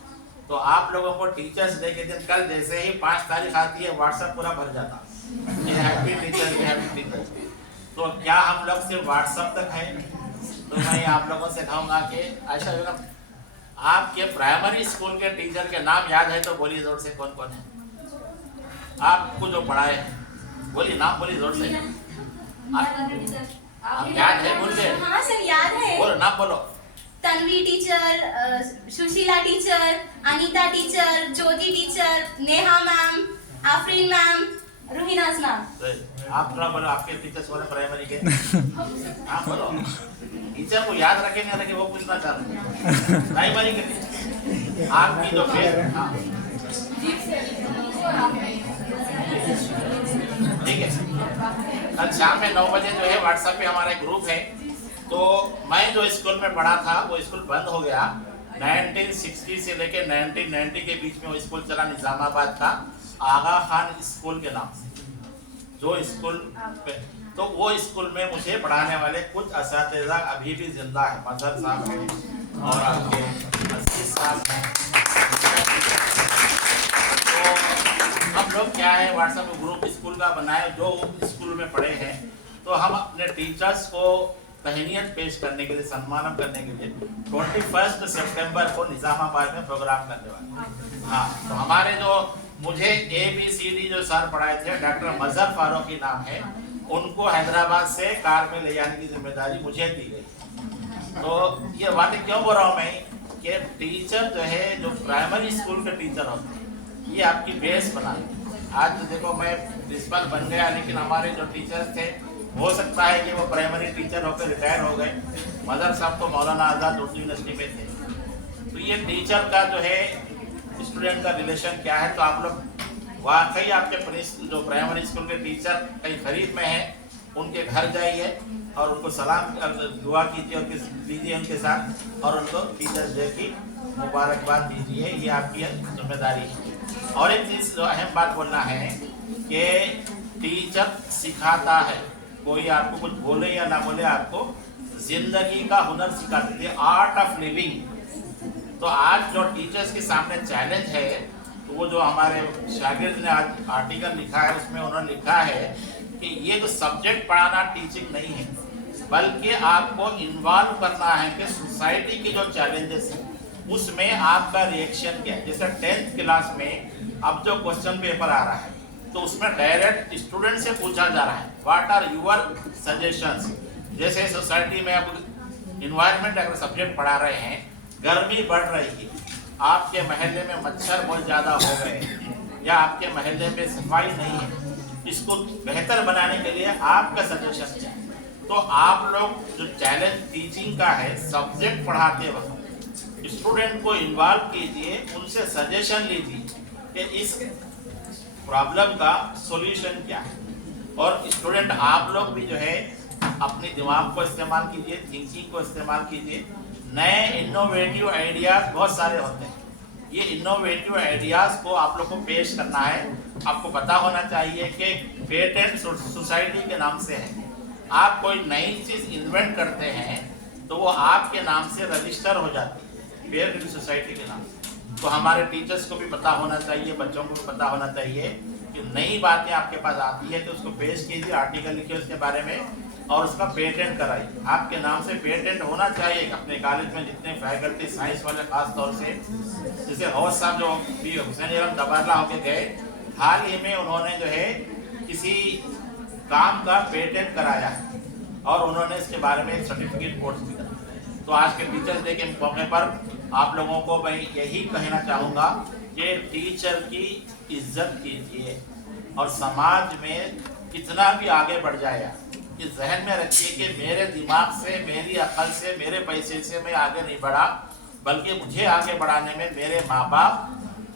तो आप लोगों को टीचर्स डे के दिन कल जैसे ही 5 तारीख आती है, व्हाट्सएप पूरा भर जाता है, happy teacher day, happy teacher. तो क्या हम लोग सिर्फ व्हाट्सएप तक हैं? तो मैं आप लोगों से कहूँगा कि आयशा बेगम, आपके प्राइमरी स्कूल के टीचर के नाम याद है तो बोलिए जोर से, कौन कौन है आपको जो पढ़ाए हैं? बोलिए नाम, बोलिए जोर से। आप याद है? बोलिए। हाँ सर याद है। बोलो नाम बोलो। Tanvi teacher, Sushila teacher, Anita teacher, Jyoti teacher, Neha ma'am, Afreen ma'am, Ruhinaz ma'am. आप थोड़ा बोलो, आपके टीचर्स वाले प्राइमरी के आप बोलो। टीचर को याद रखे नहीं रखे वो पूछना चाह रहे हैं। प्राइमरी के टीचर आपकी जो ठीक है। कल शाम में 9 बजे जो है व्हाट्सएप पे हमारा एक ग्रुप है। तो मैं जो स्कूल में पढ़ा था वो स्कूल बंद हो गया। 1960 से लेकर 1990 के बीच में वो स्कूल चला, निजामाबाद का आगा खान स्कूल के नाम से। जो स्कूल पे तो वो स्कूल में मुझे पढ़ाने वाले कुछ असातिज़ा अभी भी जिंदा है। मजहर साहब हैं और आपके अजीज साहब हैं। तो हम लोग क्या है, व्हाट्सएप ग्रुप स्कूल का बनाए जो स्कूल में पढ़े हैं। तो हम अपने टीचर्स को तहनीत पेश करने के लिए, सम्मान करने के लिए 21 सितंबर को निजामाबाद में प्रोग्राम करने वाले। हाँ, तो हमारे जो मुझे ABCD जो सर पढ़ाए थे, डॉक्टर मजहर फारूकी नाम है, उनको हैदराबाद से कार में ले जाने की जिम्मेदारी मुझे दी गई। तो ये बातें क्यों बोल रहा हूँ मैं कि टीचर जो है, जो प्राइमरी स्कूल के टीचर होते हैं, ये आपकी बेस बना। आज तो देखो मैं प्रिंसिपल बन गया, लेकिन हमारे जो टीचर थे हो सकता है कि वो प्राइमरी टीचर होकर रिटायर हो गए। मदर साहब तो मौलाना आज़ाद उर्दू यूनिवर्सिटी में थे। तो ये टीचर का जो है स्टूडेंट का रिलेशन क्या है। तो आप लोग वाकई आपके जो प्राइमरी स्कूल के टीचर कहीं खरीद में हैं, उनके घर जाइए और उनको सलाम दुआ कीजिए, लीजिए उनके साथ और उनको टीचर्स डे की मुबारकबाद दीजिए। ये आपकी जिम्मेदारी है। और एक चीज़ जो अहम बात बोलना है कि टीचर सिखाता है, कोई आपको कुछ बोले या ना बोले, आपको जिंदगी का हुनर सिखाते हैं, आर्ट ऑफ लिविंग। तो आज जो टीचर्स के सामने चैलेंज है, तो वो जो हमारे शागिर्द ने आज आर्टिकल लिखा है, उसमें उन्होंने लिखा है कि ये जो सब्जेक्ट पढ़ाना टीचिंग नहीं है, बल्कि आपको इन्वॉल्व करना है कि सोसाइटी के जो चैलेंजेस हैं उसमें आपका रिएक्शन क्या है। जैसे 10th क्लास में अब जो क्वेश्चन पेपर आ रहा है, तो उसमें डायरेक्ट स्टूडेंट से पूछा जा रहा है, व्हाट आर यूर सजेशंस। जैसे सोसाइटी में अब इन्वायरमेंट अगर सब्जेक्ट पढ़ा रहे हैं, गर्मी बढ़ रही है, आपके महल्ले में मच्छर बहुत ज़्यादा हो गए या आपके महल्ले में सफाई नहीं है, इसको बेहतर बनाने के लिए आपका सजेशन क्या है। तो आप लोग जो चैलेंज टीचिंग का है, सब्जेक्ट पढ़ाते वक्त स्टूडेंट को इन्वॉल्व कीजिए, उनसे सजेशन लीजिए कि इस प्रॉब्लम का सॉल्यूशन क्या है। और स्टूडेंट आप लोग भी जो है अपने दिमाग को इस्तेमाल कीजिए, थिंकिंग को इस्तेमाल कीजिए। नए इनोवेटिव आइडियाज बहुत सारे होते हैं, ये इनोवेटिव आइडियाज को आप लोग को पेश करना है। आपको पता होना चाहिए कि पेटेंट सोसाइटी के नाम से है। आप कोई नई चीज इन्वेंट करते हैं तो वो आपके नाम से रजिस्टर हो जाती है, पेटेंट सोसाइटी के नाम से। तो हमारे टीचर्स को भी पता होना चाहिए, बच्चों को भी पता होना चाहिए कि नई बातें आपके पास आती है तो उसको पेश कीजिए, आर्टिकल लिखिए उसके बारे में और उसका पेटेंट कराइए। आपके नाम से पेटेंट होना चाहिए। अपने कॉलेज में जितने फैकल्टी साइंस वाले खास तौर से, जैसे हौस साहब जो हुसैन तबादला होके गए, हाल ही में उन्होंने जो है किसी काम का पेटेंट कराया और उन्होंने इसके बारे में एक सर्टिफिकेट कोर्स भी कराया। तो आज के टीचर्स डे के मौके पर आप लोगों को मैं यही कहना चाहूँगा कि टीचर की इज्जत कीजिए और समाज में कितना भी आगे बढ़ जाए, ये जहन में रखिए कि मेरे दिमाग से, मेरी अकल से, मेरे पैसे से मैं आगे नहीं बढ़ा, बल्कि मुझे आगे बढ़ाने में मेरे माँ बाप,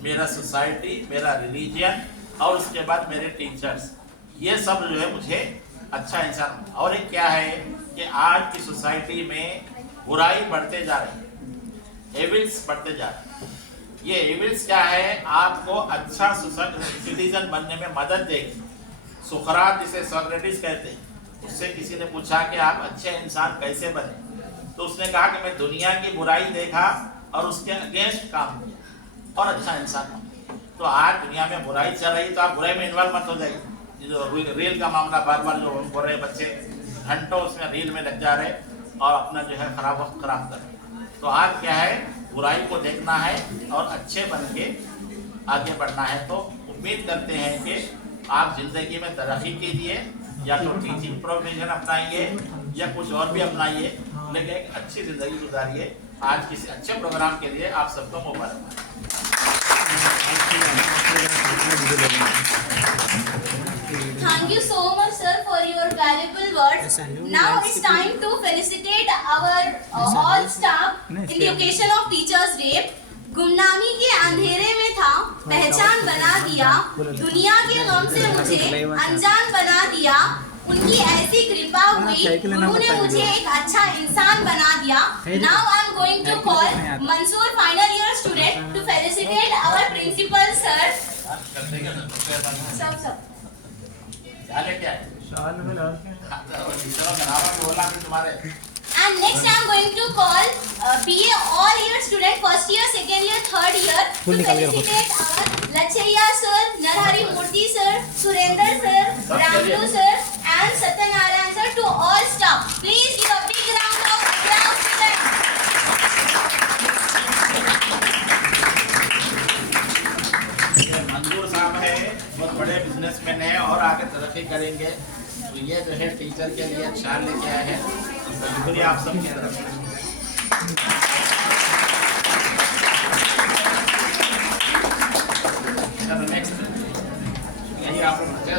मेरा सोसाइटी, मेरा रिलीजन और उसके बाद मेरे टीचर्स, ये सब जो है मुझे अच्छा इंसान। और एक क्या है कि आज की सोसाइटी में बुराई बढ़ते जा रही है, एविल्स बढ़ते जा रहे हैं। ये एविल्स क्या है, आपको अच्छा सिटीजन बनने में मदद देगी। सुकरात जिसे सोक्रेटिस कहते हैं, उससे किसी ने पूछा कि आप अच्छे इंसान कैसे बने, तो उसने कहा कि मैं दुनिया की बुराई देखा और उसके अगेंस्ट काम किया और अच्छा इंसान बना। तो आज दुनिया में बुराई चल रही है तो आप बुराई में इन्वॉल्व मत हो जाइए। जो रील का मामला बार बार जो बोल रहे बच्चे घंटों उसमें रील में लग जा रहे और अपना जो है खराब वक्त खराब कर रहे। तो आज क्या है, बुराई को देखना है और अच्छे बन के आगे बढ़ना है। तो उम्मीद करते हैं कि आप जिंदगी में तरक्की कीजिए, या तो टीचिंग प्रोफेशन अपनाइए या कुछ और भी अपनाइए, लेकिन एक अच्छी जिंदगी गुजारिए। आज किसी अच्छे प्रोग्राम के लिए आप सबको मुबारक। Thank you so much, sir, for your valuable words. Now it's time to felicitate our all staff in the occasion of Teachers' Day. गुमनामी के अंधेरे में था, पहचान बना दिया, दुनिया के गम से मुझे अनजान बना दिया। उनकी ऐसी कृपा हुई, उन्होंने मुझे एक अच्छा इंसान बना दिया। Now I am going to call Mansoor final year student to felicitate our principal sir. सब And next I am going to call BA all year student, first year, second year, third year to felicitate our Lachaiya sir, Narhari Murthy sir, Surender sir, Ramlu sir and Satyanarayan sir, to all staff. Please give a big round of applause to them. मंजूर साहब है, बहुत बड़े businessman है और आगे तरक्की करेंगे। तो ये जो है टीचर के लिए शाल लेके आए हैं। शुक्रिया आप सबकी तरफ से।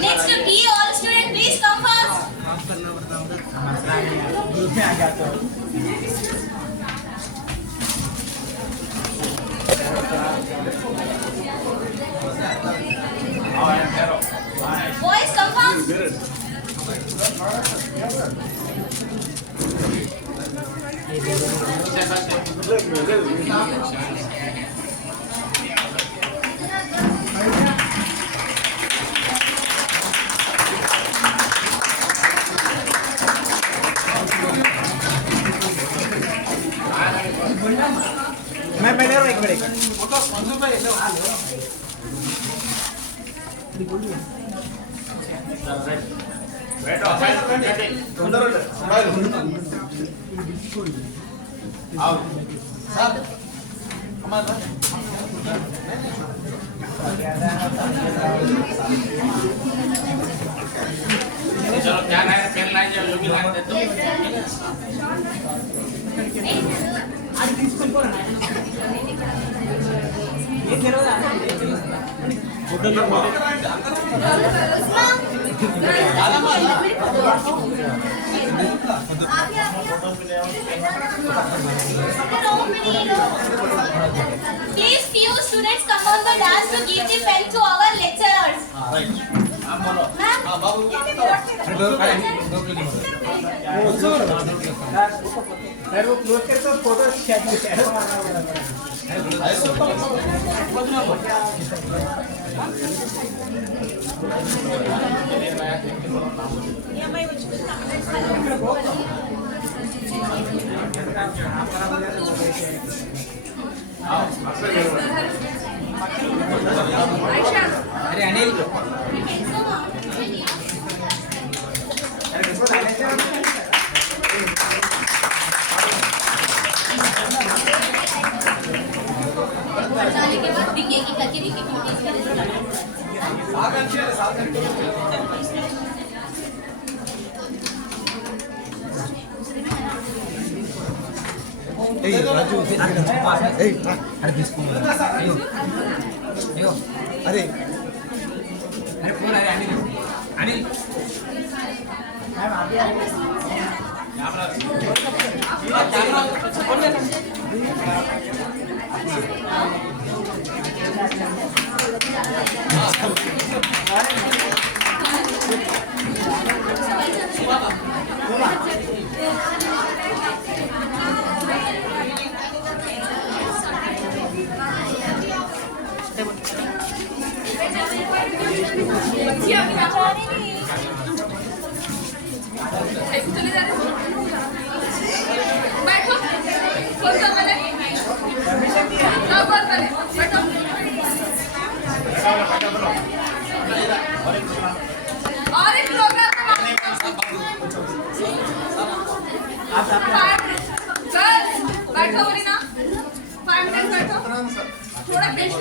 Next to be all student, please come fast. Boys, come fast. मैं पहले एक मिनट चलो क्या लाइन पेन लाइन जो भी लाइन दे दो। Please, few students come on the dance to give the pen to our lecturers. वो क्लोज करके फोटो अरे अनिल जाने के बाद दिखेगी करके दिखेगी राजू अरे अरे फोन आया अनिल अनिल बैठो फोन कर पहले जाओ फोन पहले बैठो और एक प्रोग्राम बैठो बोली ना 5 मिनट बैठो थोड़ा दूसरे दे एक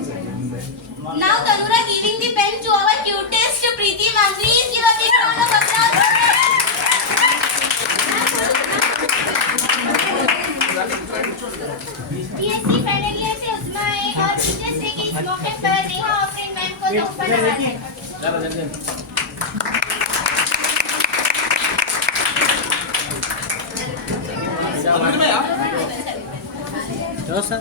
Now Tanura giving the pen to our cutest Preeti ma'am. Please give a big round of applause. BSc final year से उस्मा है और टीचर्स डे के इस मौके पर नेहा और फ्रेंड मैम को तोहफा नवाजा है। चलो सर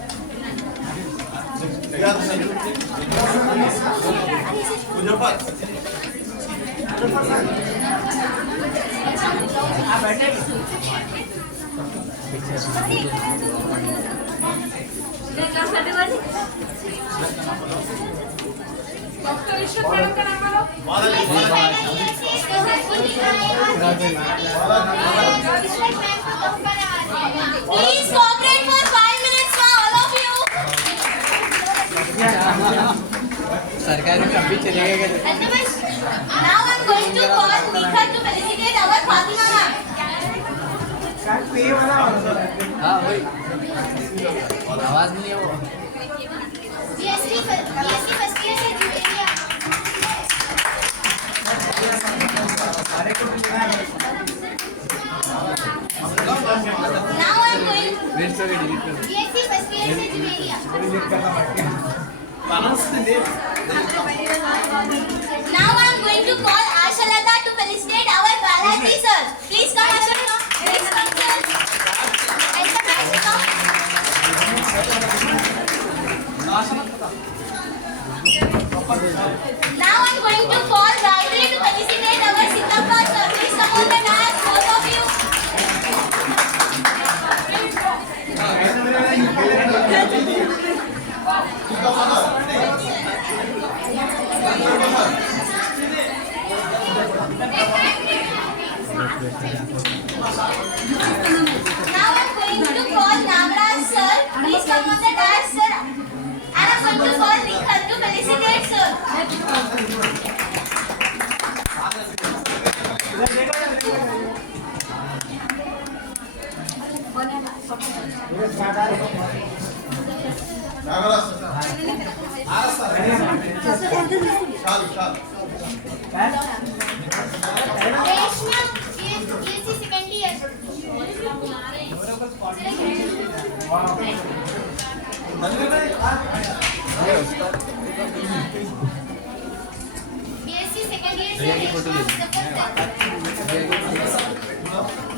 डॉक्टर ईश्वर मैडम का नाम लो बीएससी फाइनल ईयर से सक्सेसफुल निकाले और टीचर्स डे के इस मौके पर ईश्वर मैम को तोहफा नवाजा है। Please cooperate for 5 minutes for all of you. सरकारी में अभी चलेगा क्या? Now I'm going to call Nikhat to felicitate our Fatima ma'am. हाँ वही आवाज नहीं है वो बीएससी फर्स्ट ईयर से Juveria Now I'm going. BSc first year से Juveria Now I'm going to call Ashalata to felicitate our Balaji sir. Please come Ashalata. Please come sir. Welcome Ashalata. Now I'm going to call Gayatri to felicitate our Sitappa sir. Please come on the dance, both of you. Now I'm going to call Nagraj sir. Please come on the dance sir. And I'm going to call Nikhat to felicitate sir. Nagaraj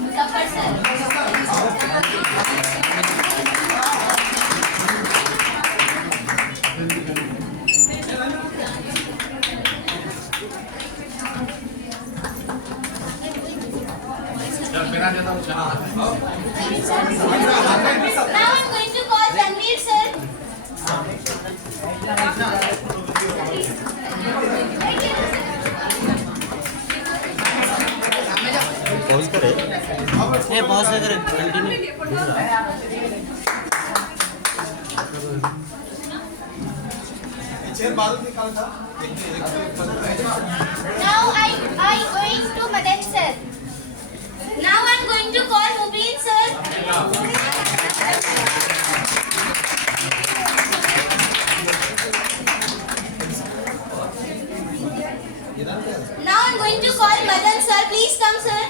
Muzaffar sir मेरा देता हूँ Now I'm going to call Tanveer sir. Pause करे a pause करे continue Now I going to Madan sir. Now I'm going to call Mubin sir. Now I'm going to call Madan sir. Please come sir.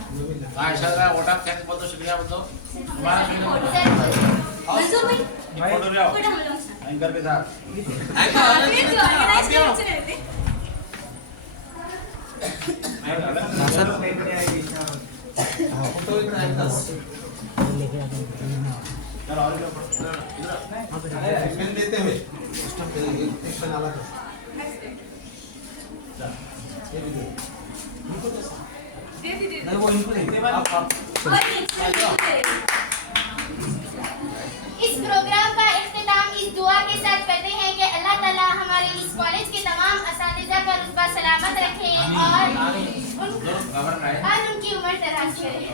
वोटा thank बोल दो शुक्रिया बोल दो मंजूर भाई फोटो ले आओ फोटो हम लोग एंकर के साथ इस प्रोग्राम का इख्तिताम इस दुआ के साथ करते हैं कि अल्लाह ताला हमारे इस कॉलेज के तमाम असातिज़ा का रुतबा सलामत रखे और उनकी उम्र दराज करे।